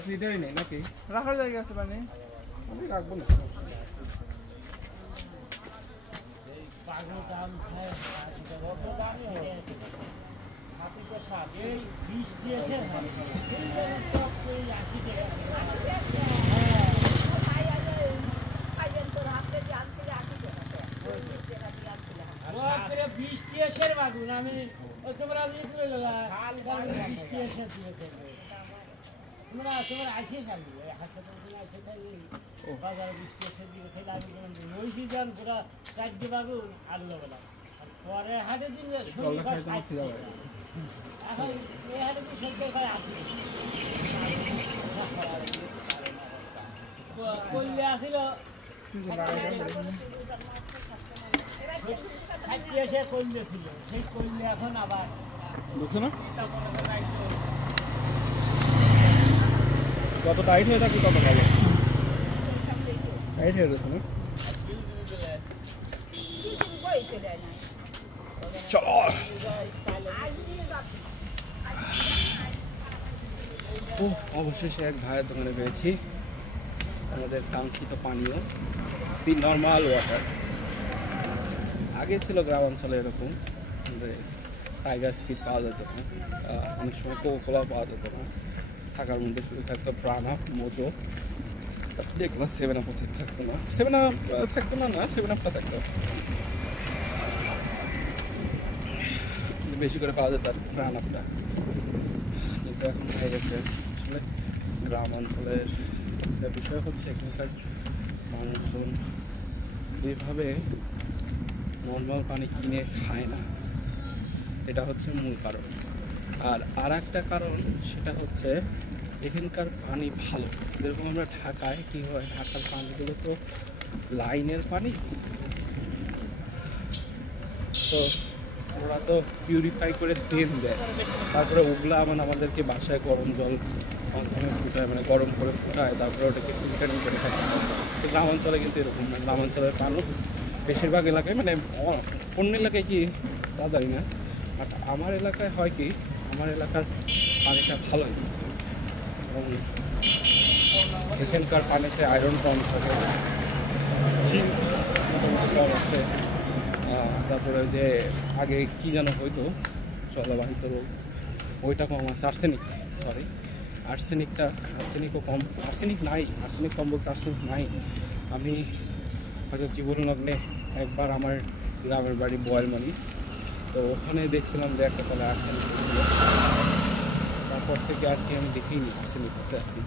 1 লিটারই নেই নাকি রাখার জায়গা আছে পানি আমি রাখবো না আমি তোমরা তোমার আসে চালু হাসপাতাল আসে থাকি বাজার বৃষ্টি এসে দিকে খেলে আমি নইছি যান পুরা চারটে বাবু আলু বেলা পরে হাটে দিন এখন এই হাটে দিন সত্যি খায় আসি করলে আসিল খাইতে এসে করলে ছিল সেই করলে এখন আবার বুঝছো না কত টাইট হয়ে থাকে কত ভালো টাইট হয়ে গেছে না চলো ও অবশেষে এক ভাইয়ের দোকানে পেয়েছি আমাদের কাঙ্ক্ষিত পানীয় দি নর্মাল ওয়াটার। আগে ছিল গ্রামাঞ্চলে এরকম যে টাইগার স্পিড পাওয়া যেত না, অনেক সময় কোকোলা পাওয়া যেত না, থাকার মধ্যে শুধু থাকতো প্রাণা মোজো, দেখলাম 7 আপ থাকতো না, 7 আপ থাকতো না, 7 আপটা থাকতো, বেশি করে পাওয়া যেত আর প্রাণ আপটা। কিন্তু এখন হয়ে গেছে আসলে গ্রামাঞ্চলের বিষয় হচ্ছে এখানকার মানুষজন এইভাবে নর্মাল পানি কিনে খায় না, এটা হচ্ছে মূল কারণ। আর একটা কারণ সেটা হচ্ছে এখানকার পানি ভালো, যেরকম আমরা ঢাকায় কী হয়, ঢাকার পানিগুলো তো লাইনের পানি, তো ওরা তো পিউরিফাই করে দেন দেয়, তারপরে ওগুলো আমাদেরকে বাসায় গরম জল মাধ্যমে ফুটায়, মানে গরম করে ফুটায়, তারপরে ওটাকে ফিল্টারিং করে খায়। তো গ্রামাঞ্চলে কিন্তু এরকম না, গ্রামাঞ্চলের পানি বেশিরভাগ এলাকায়, মানে অন্য এলাকায় কি তা জানি না, বাট আমার এলাকায় হয় কি, আমার এলাকার পানিটা ভালোই, এবং এখানকার পানিতে আয়রন কম থাকে, জিঙ্ক কম আছে, তারপরে যে আগে কি যেন হইতো জলবাহিত রোগ ওইটা কম আছে, আর্সেনিকও কম, আর্সেনিক নাই, আর্সেনিক কম বলতে আর্সেনিক নাই। আমি হয়তো জীবনলগ্নে একবার আমার গ্রামের বাড়ি বয়ালমানি, তো ওখানে দেখছিলাম যে একটা কলে আর্সেনিক ছিল, তারপর থেকে আর কি আমি দেখিনি আর্সেনিক আছে আর কি।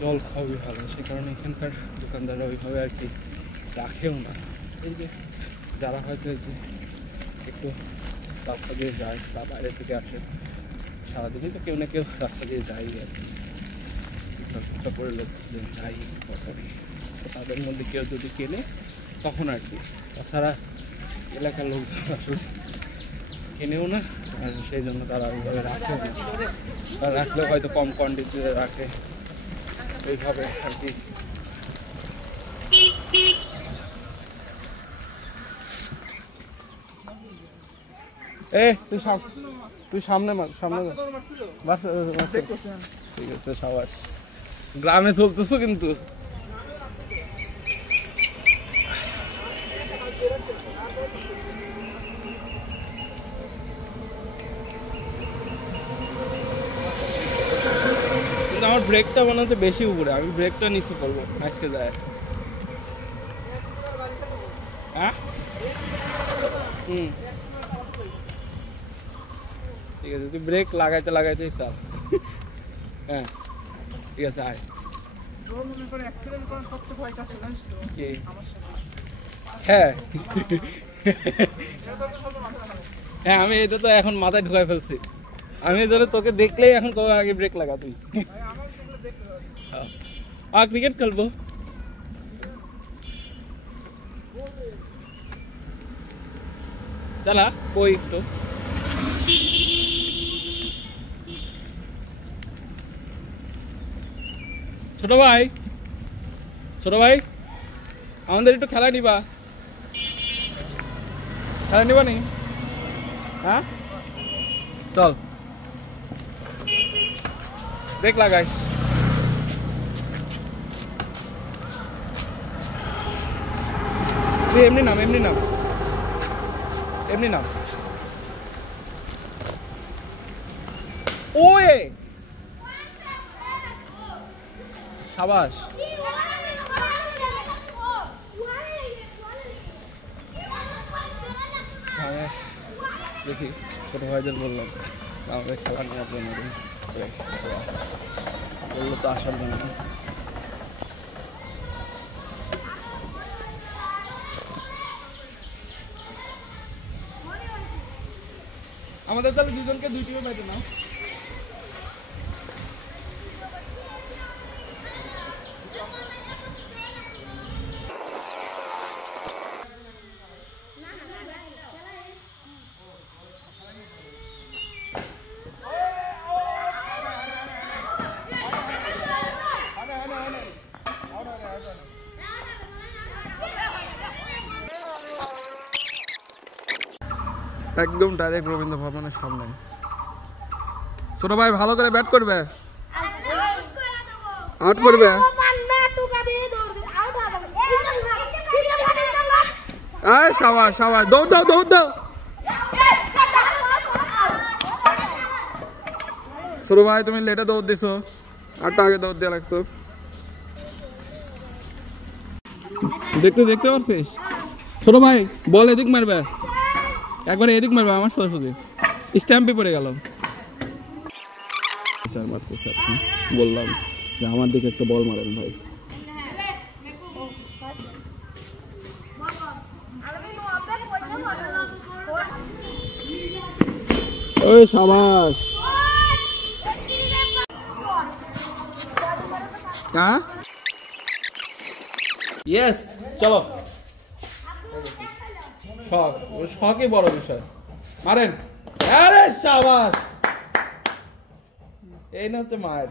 জল খুবই ভালো, সেই কারণে এখানকার দোকানদাররা ওইভাবে আর কি রাখেও না। এই যে যারা হয়তো যে একটু রাস্তা দিয়ে যায় বা বাইরে থেকে আসে, সারাদিনই তো কেউ না কেউ রাস্তা দিয়ে যাই আর কি, করে লাগছে যে যাই করি, তাদের মধ্যে কেউ যদি কেনে তখন আর কি, তাছাড়া এলাকার লোকজন আসলে কেনেও না, আর সেই জন্য তারা ওইভাবে রাখেও না, তারা রাখলেও হয়তো কম কোয়ান্টিটিতে রাখে এইভাবে আর কি। তুই সামনে ঠিক আছে, সাবাস, গ্রামে চলতেছো কিন্তু। আমার ব্রেকটা মনে হচ্ছে বেশি উপরে, আমি ব্রেকটা নিচু করবো আজকে যায়। হ্যাঁ ঠিক আছে, তুই ব্রেক লাগাইতেই চাল। হ্যাঁ ঠিক আছে, আয়। হ্যাঁ হ্যাঁ, আমি এটা তো এখন মাথায় ঢুকাই ফেলছি, আমি ধরে তোকে দেখলেই এখন কবে আগে ব্রেক লাগা তুই। ক্রিকেট খেলবো, চালা কই একটু। ছোট ভাই আমাদের একটু খেলা নিবা নি? হ্যাঁ চল, ব্রেক লাগাইস। তুই এমনি নাম ওয়ে, সাবাস। দেখি ছোটো ভাইদের বললাম আমাদের খেলা নেওয়ার জন্য বললো তো আসার জন্য। আমাদের তাহলে দুজনকে 2 টিমে পাইতে নাও। একদম ডাইরেক্ট রবীন্দ্র ভবনের সামনে। ছোট ভাই ভালো করে ব্যাট করবে, আউট করবে। সাবাস সাবাস, দৌড় দাও দৌড় দাও। ছোট ভাই তুমি লেটে দৌড় দিছো, আরটা আগে দৌড় দেওয়া লাগতো। দেখতে পারছিস? ছোট ভাই বল এদিক মারবে, একবারে এদিক মারবে, আমার সোজাসুজি স্ট্যাম্পে পড়ে গেল। মারতেছে আপনি, বললাম যে আমার দিকে একটা বল মারেন ভাই। ওই সাবাস। হ্যাঁ ইয়েস, চলো। শখ, শখই বড় বিষয়। মারেন, আরে সাবাস। এই না হচ্ছে মায়ের।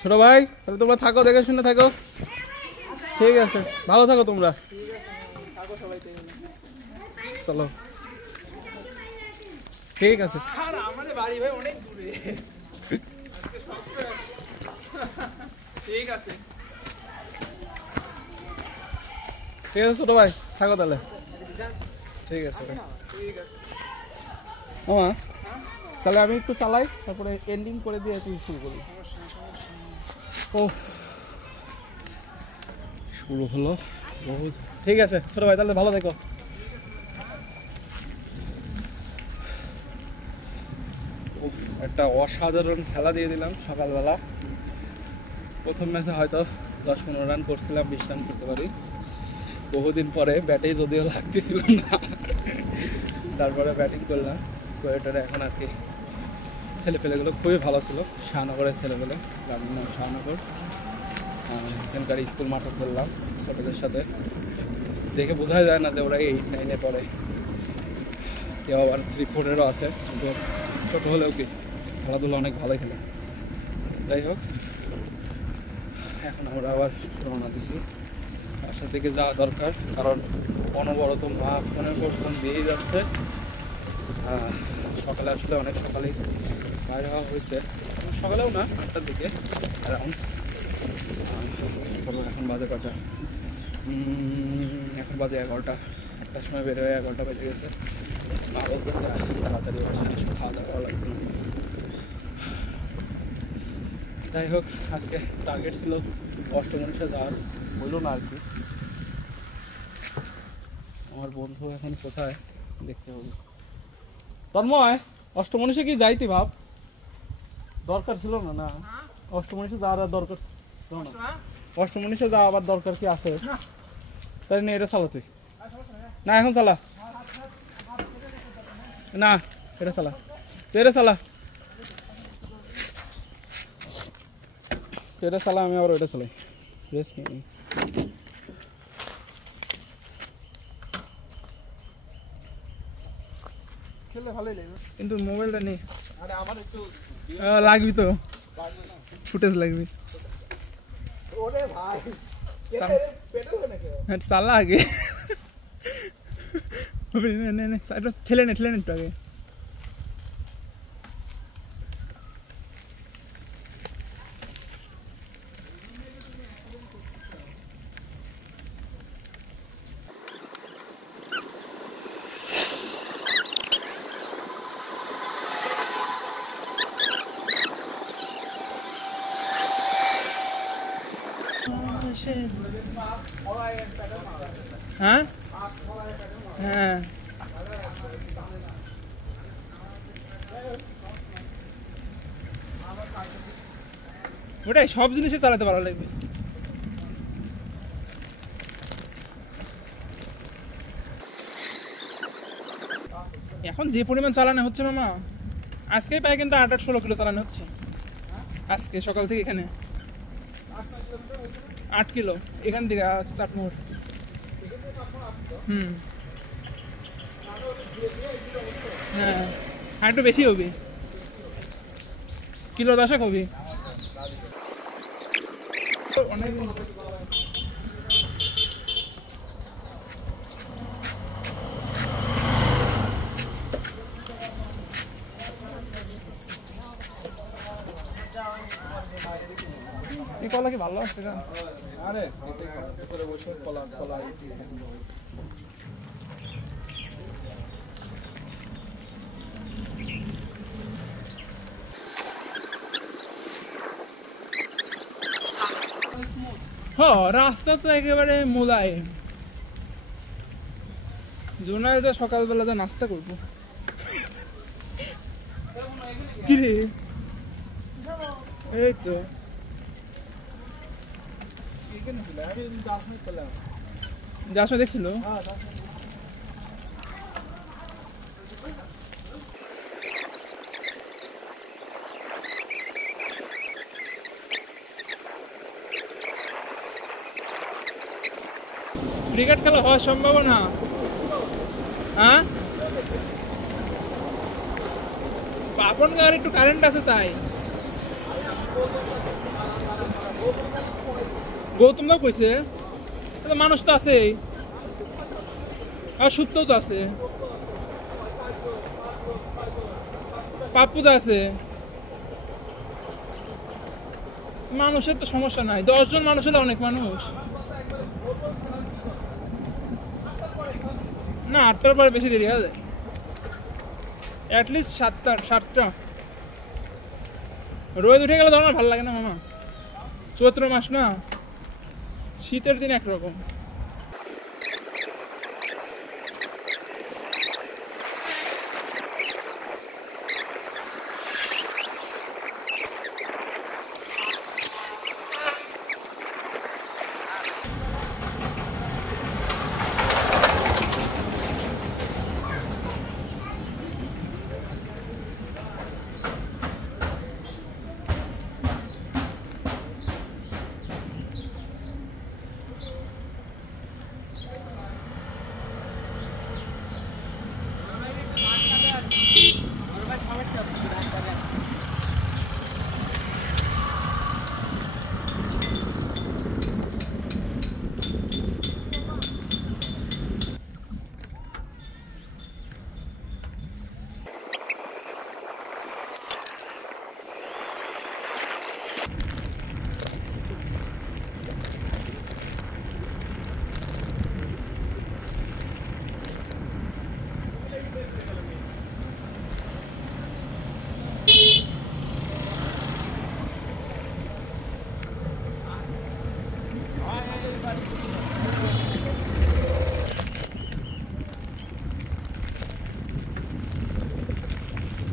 ছোট ভাই তাহলে তোমরা থাকো, দেখে শুনে থাকো। ঠিক আছে, ভালো থাকো তোমরা। চলো ঠিক আছে। আর আমাদের বাড়ি ভাই অনেক দূরে। ঠিক আছে ঠিক আছে ছোট ভাই, থাকো তাহলে। ঠিক আছে ঠিক আছে। মামা, তাহলে আমি একটু চালাই, তারপরে এন্ডিং করে দিয়ে তুই শুরু করি। ও শুরু হলো বহুত। ঠিক আছে ছোট ভাই, তাহলে ভালো থেকো। উফ, একটা অসাধারণ খেলা দিয়ে দিলাম সকালবেলা। প্রথম ম্যাচে হয়তো 10-15 রান করছিলাম, 20 রান করতে পারি। বহুদিন পরে ব্যাটেই যদিও লাগতেছিল না, তারপরে ব্যাটিং করলাম কোয়েটারে। এখন আর কি ছেলেপেলেগুলো খুবই ভালো ছিল, শাহনগরের ছেলেপেলে, গ্রামের নাম শাহনগর। এখানকার স্কুল মাঠে খেললাম ছোটদের সাথে, দেখে বোঝা যায় না যে ওরা 8-9-এ পড়ে, কেউ আবার 3-4-এরও আছে, কিন্তু ছোটো হলেও কি খেলাধুলা অনেক ভালো খেলে। যাই হোক, এখন আমরা আবার রওনা দিছি বাসার দিকে যাওয়া দরকার, কারণ অনবরত মা ফোনের পর ফোন দিয়েই যাচ্ছে। সকালে আসলে অনেক সকালেই বাইরে হওয়া হয়েছে, সকালেও না 8টার দিকে অ্যারাউন্ড। এখন বাজে কটা, এখন বাজে 11টা। 8টার সময় বের হয়ে 11টা বেজে গেছে। মা বলতেছে তাড়াতাড়ি বসে আসো, খাওয়া দাওয়া করা লাগবে না। যাই হোক, আজকে টার্গেট ছিল অষ্টমনীষে যাওয়ার, হইল না আর কি। আমার বন্ধু এখন কোথায় দেখতে হবে। তন্ময়, অষ্টমনীষে কি যাইতি ভাব? দরকার ছিল না? না, অষ্টমনীষে যাওয়ার আর দরকার ছিল না। অষ্টমনীষে যাওয়া আবার দরকার কি আছে? তাই না, এটা চালা তুই। না এখন চালা, না এটা চালা, তুই এটা চালা, এটা চালা, আমি আবার ওইটা চালাই। রেস্ট নিয়ে নিই। খেললে ভালোই লাগবে, কিন্তু মোবাইলটা নেই। আরে আমার একটু লাগবি তো, ফুটেজ লাগবি। ওরে ভাই পেটে হবে নাকি? হ্যাঁ চালা আগে, ঠেলে নে একটু আগে। হ্যাঁ হ্যাঁ, ওটাই সব জিনিসে চালাতে ভালো লাগবে। এখন যে পরিমাণ চালানো হচ্ছে মামা, আজকেই প্রায় কিন্তু 8-16 কিলো চালানো হচ্ছে আজকে সকাল থেকে। এখানে 8 কিলো, এখান থেকে চাটমোহর। হ্যাঁ, আর একটু বেশি হবে, কিলো 10 হবে অনেকদিন। এই কলা কি ভালো আছে? আরে করে বসে কলা কলা রাস্তা তো একেবারে মোলায়েম। জোনালটা সকালবেলা তো নাস্তা করবো। কি রে, এই তো যার সময় দেখছিল। ক্রিকেট খেলা হওয়ার সম্ভাবনা, হ্যাঁ আপন গাঁয়ের একটু কারেন্ট আছে তাই। গৌতম দাও কইছে তাহলে মানুষ তো আছে আর সুপ্তও তো আছে পাপ্পু তো আছে মানুষের তো সমস্যা নাই 10 জন মানুষ হলে অনেক মানুষ না 8টার পরে বেশি দেরি হয়ে যায় অ্যাটলিস্ট 7টা রোদ উঠে গেলে ধর ভালো লাগে না মামা চৈত্র মাস না শীতের দিন একরকম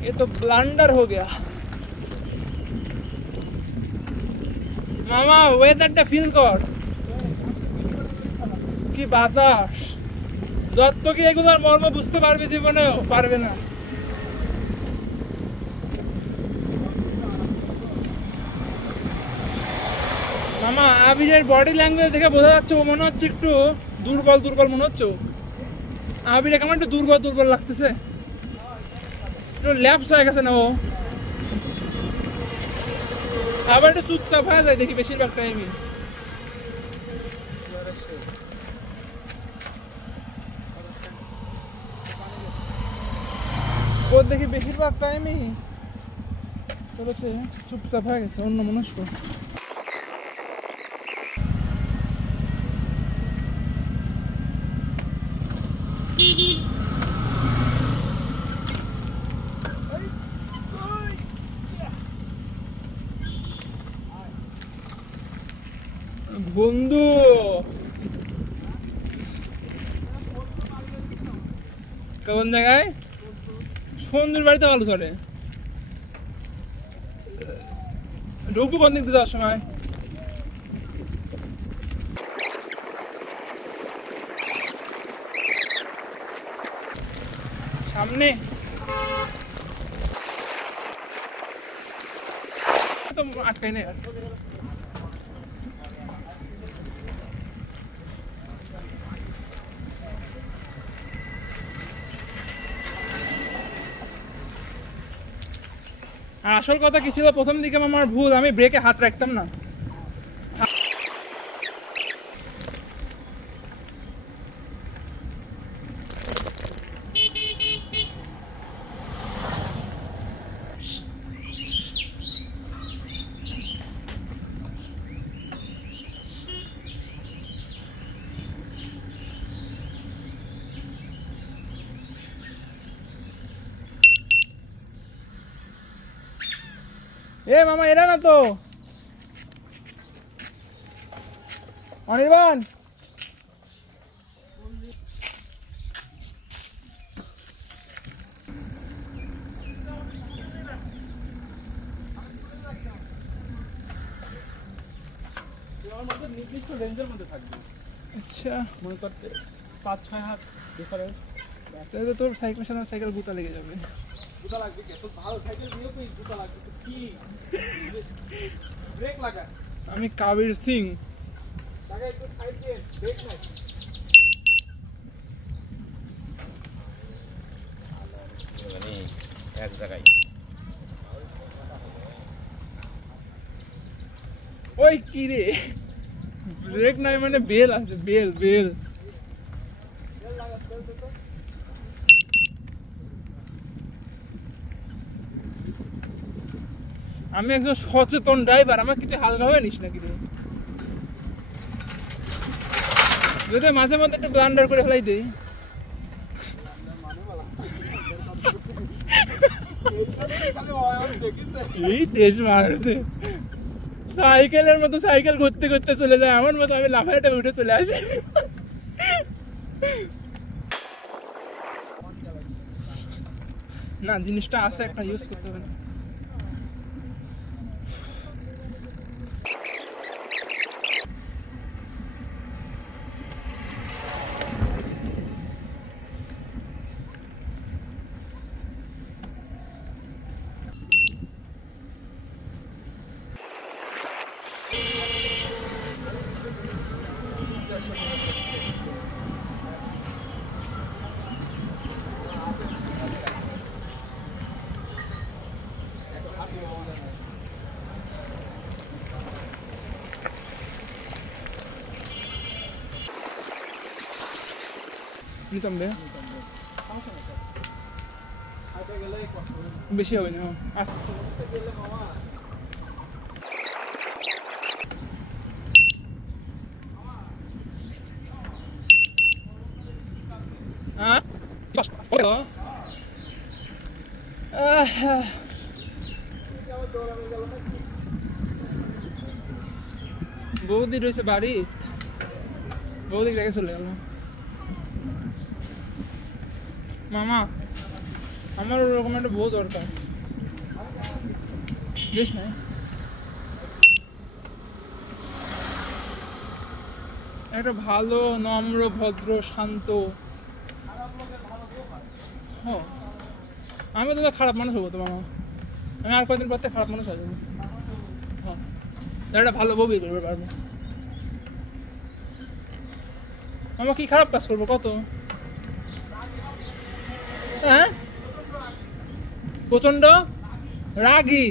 ये तो ब्लंडर हो गया मामा वेदारটা ফিল কর কি বাতাস যত কি এগুলোর মর্ম বুঝতে পারবে জীবনে পারবে না মামা আবিরের বডি ল্যাঙ্গুয়েজ দেখে বোঝা যাচ্ছে ও মনে হচ্ছে একটু দুর্বল মনে হচ্ছে আবিরে কেমন একটু দুর্বল লাগতেছে ল্যাপস হয়ে গেছে না ও আবার একটু চুপচাপ হয়ে যায় দেখি বেশিরভাগ টাইমই ও দেখি বেশিরভাগ টাইমই হচ্ছে চুপচাপ হয়ে গেছে অন্য মনস্ক বন্ধু কোন জায়গায় সুন্দর বাড়িতে ভালো চলে ঢুকবো কোন দিক দিয়ে যাওয়ার সময় সামনে তো আটকাই নেই আর আসল কথা কি ছিল প্রথম দিকে আমার ভুল আমি ব্রেকে হাত রাখতাম না এ মামা এরা না তো অনির্বাণ নির্দিষ্ট রেঞ্জের মধ্যে থাকবে আচ্ছা মনে করতে 5-6 হাত ডিফারেন্স তাহলে তোর সাইকেলের সাথে সাইকেল গুতা লেগে যাবে গুতা লাগবে কি তো ভালো সাইকেল দিও তো গুতা লাগবে তো কি ব্রেক লাগা আমি কাবির সিং লাগা একটু সাইড দিয়ে ব্রেক নাই মানে এক জায়গায় ও ওই কি রে ব্রেক নাই মানে বেল আছে বেল বেল আমি একজন সচেতন ড্রাইভার আমার কিছু হালকা হয়ে নিস নাকি রে যদি মাঝে মধ্যে একটু ব্লান্ডার করে ফেলাই দেই এই তেজ মারছে সাইকেলের মতো সাইকেল ঘুরতে ঘুরতে চলে যায় আমার মতো আমি লাফাইটা উঠে চলে আসি না জিনিসটা আছে একটা ইউজ করতে হবে না নিতাম রে বেশি হবে না বৌদি রয়েছে বাড়ি বৌদি রেখে চলে গেল মামা আমার ওরকম একটা বউ দরকার বেশ না একটা ভালো নম্র ভদ্র শান্ত হ্যাঁ আমি তো খারাপ মানুষ হবো তো মামা আমি আর কয়েকদিন পর থেকে খারাপ মানুষ হয়ে যাবো হ্যাঁ একটা ভালো বউ বিয়ে করবে পারবো মামা কি খারাপ কাজ করবো কত হ্যাঁ প্রচন্ড রাগী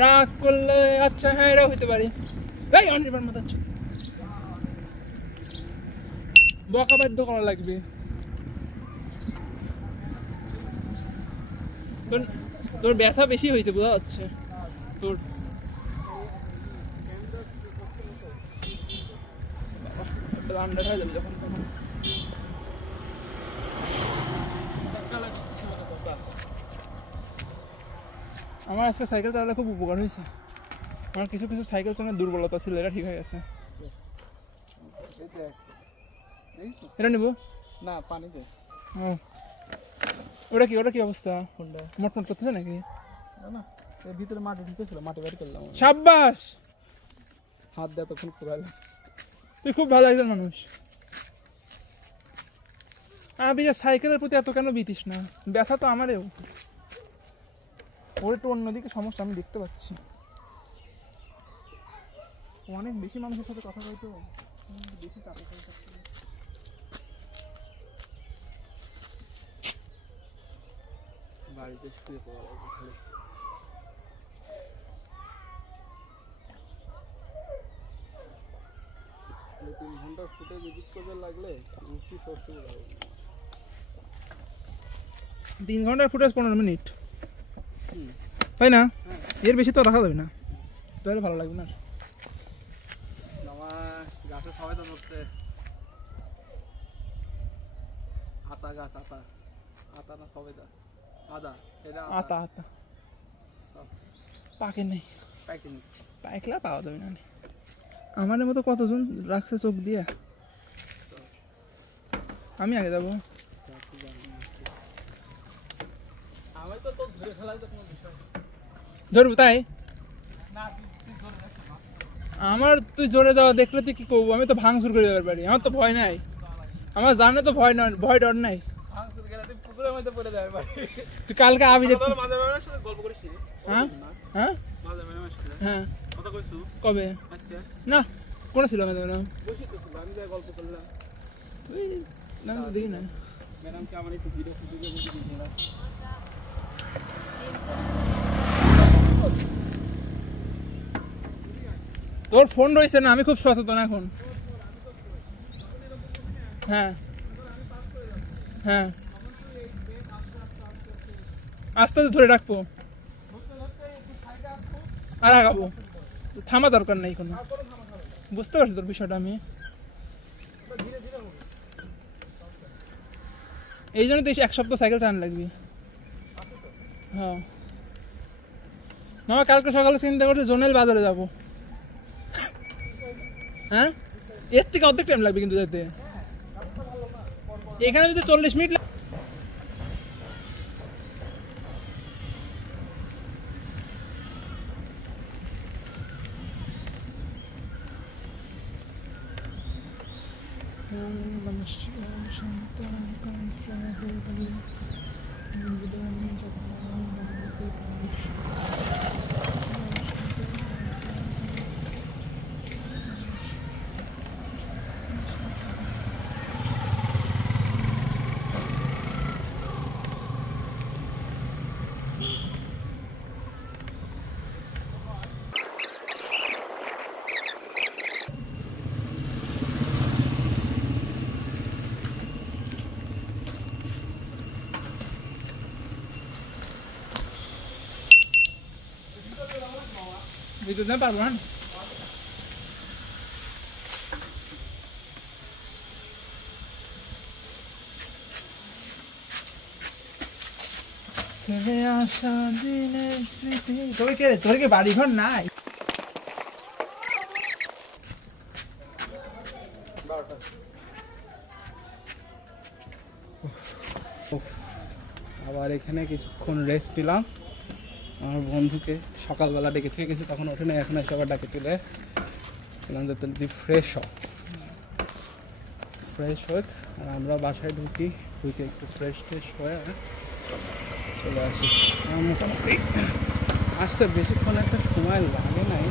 রাগ করলে আচ্ছা হ্যাঁ এরাও হইতে পারে এই অনির্বাণ মতো বকা বাধ্য করা লাগবে তোর ব্যথা বেশি হয়েছে বোঝা যাচ্ছে তোর আন্ডার হয়ে যাবে যখন আমার আজকে সাইকেল চালালে খুব উপকার হয়েছে আমার কিছু কিছু সাইকেল চালানোর দুর্বলতা ছিল এটা ঠিক হয়ে গেছে এটা নেব না পানিতে ওটা কি অবস্থা মটমট করতেছে নাকি না এর ভিতরে মাটি ঢুকেছিল মাটি বের করলাম সাব্বাস হাত দিয়ে তখন পুরাইল তুই খুব ভালো একজন মানুষ আমি সাইকেলের প্রতি এত কেন বিতিস না ব্যথা তো আমারও ওর একটু অন্যদিকে সমস্যা আমি দেখতে পাচ্ছি অনেক বেশি মানুষের সাথে কথা বলতো বেশি চাপে থাকছে বাড়িতে শুয়ে পড়া লাগবে খালি 3 ঘন্টা ফুটে এডিট করতে লাগলে মুষ্টি ষষ্ঠ হবে 3 ঘন্টার ফুটেজ 15 মিনিট তাই না এর বেশি তো রাখা যাবে না তাহলে ভালো লাগবে না আমার গাছে সবাই তো ধরছে আতা গাছ আতা না সবেদা আদা এটা আতা পাকে নেই প্যাকিং পাইকলা পাওয়া যাবে না আমার মতো কতজন রাখছে চোখ দিয়ে আমি আগে যাবো আমি তো তোর ধরে ফেলাই তো কোনো বিষয় ধরবো তাই আমার তুই জোরে যাওয়া দেখলে তুই কি করবো আমি তো ভাঙচুর করে যাবার পারি আমার তো ভয় নাই আমার জানে তো ভয় ডর নাই পুকুরের মধ্যে পড়ে যাবে তুই কালকে আবি দেখ মাঝে মাঝে সাথে গল্প করিস হ্যাঁ হ্যাঁ মাঝে মাঝে হ্যাঁ কথা কইছো কবে আজকে না কোন ছিল আমাদের ম্যাডাম বসে তো ছিল আমি যা গল্প করলাম না তো দেখি না ম্যাডাম কি আমার একটু ভিডিও ফুটেজ দিয়ে দিয়েছিলাম তোর ফোন রয়েছে না, আমি খুব সচেতন এখন। হ্যাঁ হ্যাঁ, আস্তে আস্তে ধরে রাখবো আর আগাবো, থামা দরকার নেই কোনো। বুঝতে পারছি তোর বিষয়টা আমি, এই জন্য তো 1 সপ্তাহ সাইকেল চালানো লাগবে। হ্যাঁ মামা, কালকে সকালে চিন্তা করছি জোনেল বাজারে যাবো। হ্যাঁ, এর থেকে অর্ধেক টাইম লাগবে কিন্তু যেতে। এখানে যদি 40 মিনিট ভিতরে পারবো না। আসা দিনের স্মৃতি, তোর কি বাড়ি ঘর নাই? আবার এখানে কিছুক্ষণ রেস্ট নিলাম। আমার বন্ধুকে সকালবেলা ডেকে থেকে গেছি, তখন ওঠে না, এখন এসে আবার ডাকে তুলে বললাম যে তুই ফ্রেশ হোক। আর আমরা বাসায় ঢুকে একটু ফ্রেশ হয়ে চলে আসি। মোটামুটি আসতে বেশিক্ষণ একটা সময় লাগে নাই।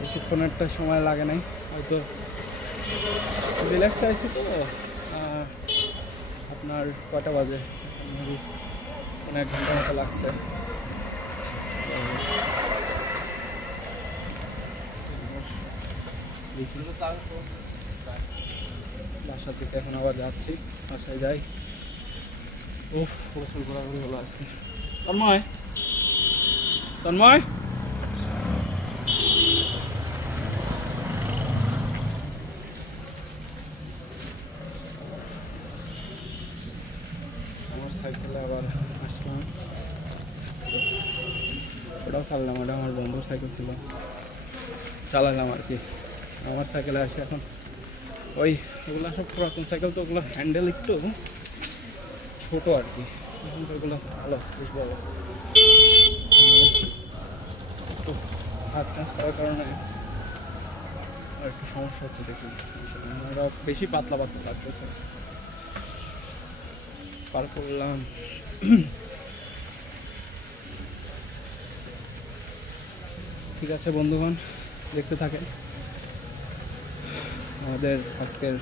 বেশিক্ষণ একটা সময় লাগে নাই, হয়তো রিল্যাক্স আছি তো। আপনার কটা বাজে, 1 ঘন্টা মতো লাগছে। বাসা থেকে এখন আবার যাচ্ছি, বাসায় যাই। প্রচুর ঘোরাঘুরি হলো আজকে। তন্ময় আমার সাইকেলে আবার আসলাম, ওটাও চালালাম, ওটা আমার বন্ধুর সাইকেল ছিল, চালালাম আর কি। আমার সাইকেলে আসে এখন ওগুলো সব পুরাতন সাইকেল, তো ওগুলো হ্যান্ডেল একটু ছোটো আর কি। এখন তো ওগুলো ভালো, বেশ ভালো। একটু হাত চেঞ্জ করার কারণে আর একটু সমস্যা হচ্ছে দেখি, আমরা বেশি পাতলা লাগতেছে। পার করলাম। ঠিক আছে বন্ধুগণ, দেখতে থাকেন আমাদের আজকের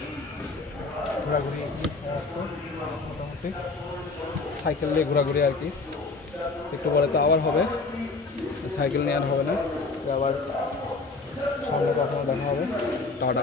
ঘোরাঘুরি। মোটামুটি সাইকেল নিয়ে ঘোরাঘুরি আর কি। একটু পরে তো আবার হবে, সাইকেল নিয়ে আর হবে না, আবার সামনে কখনো দেখা হবে। টাটা।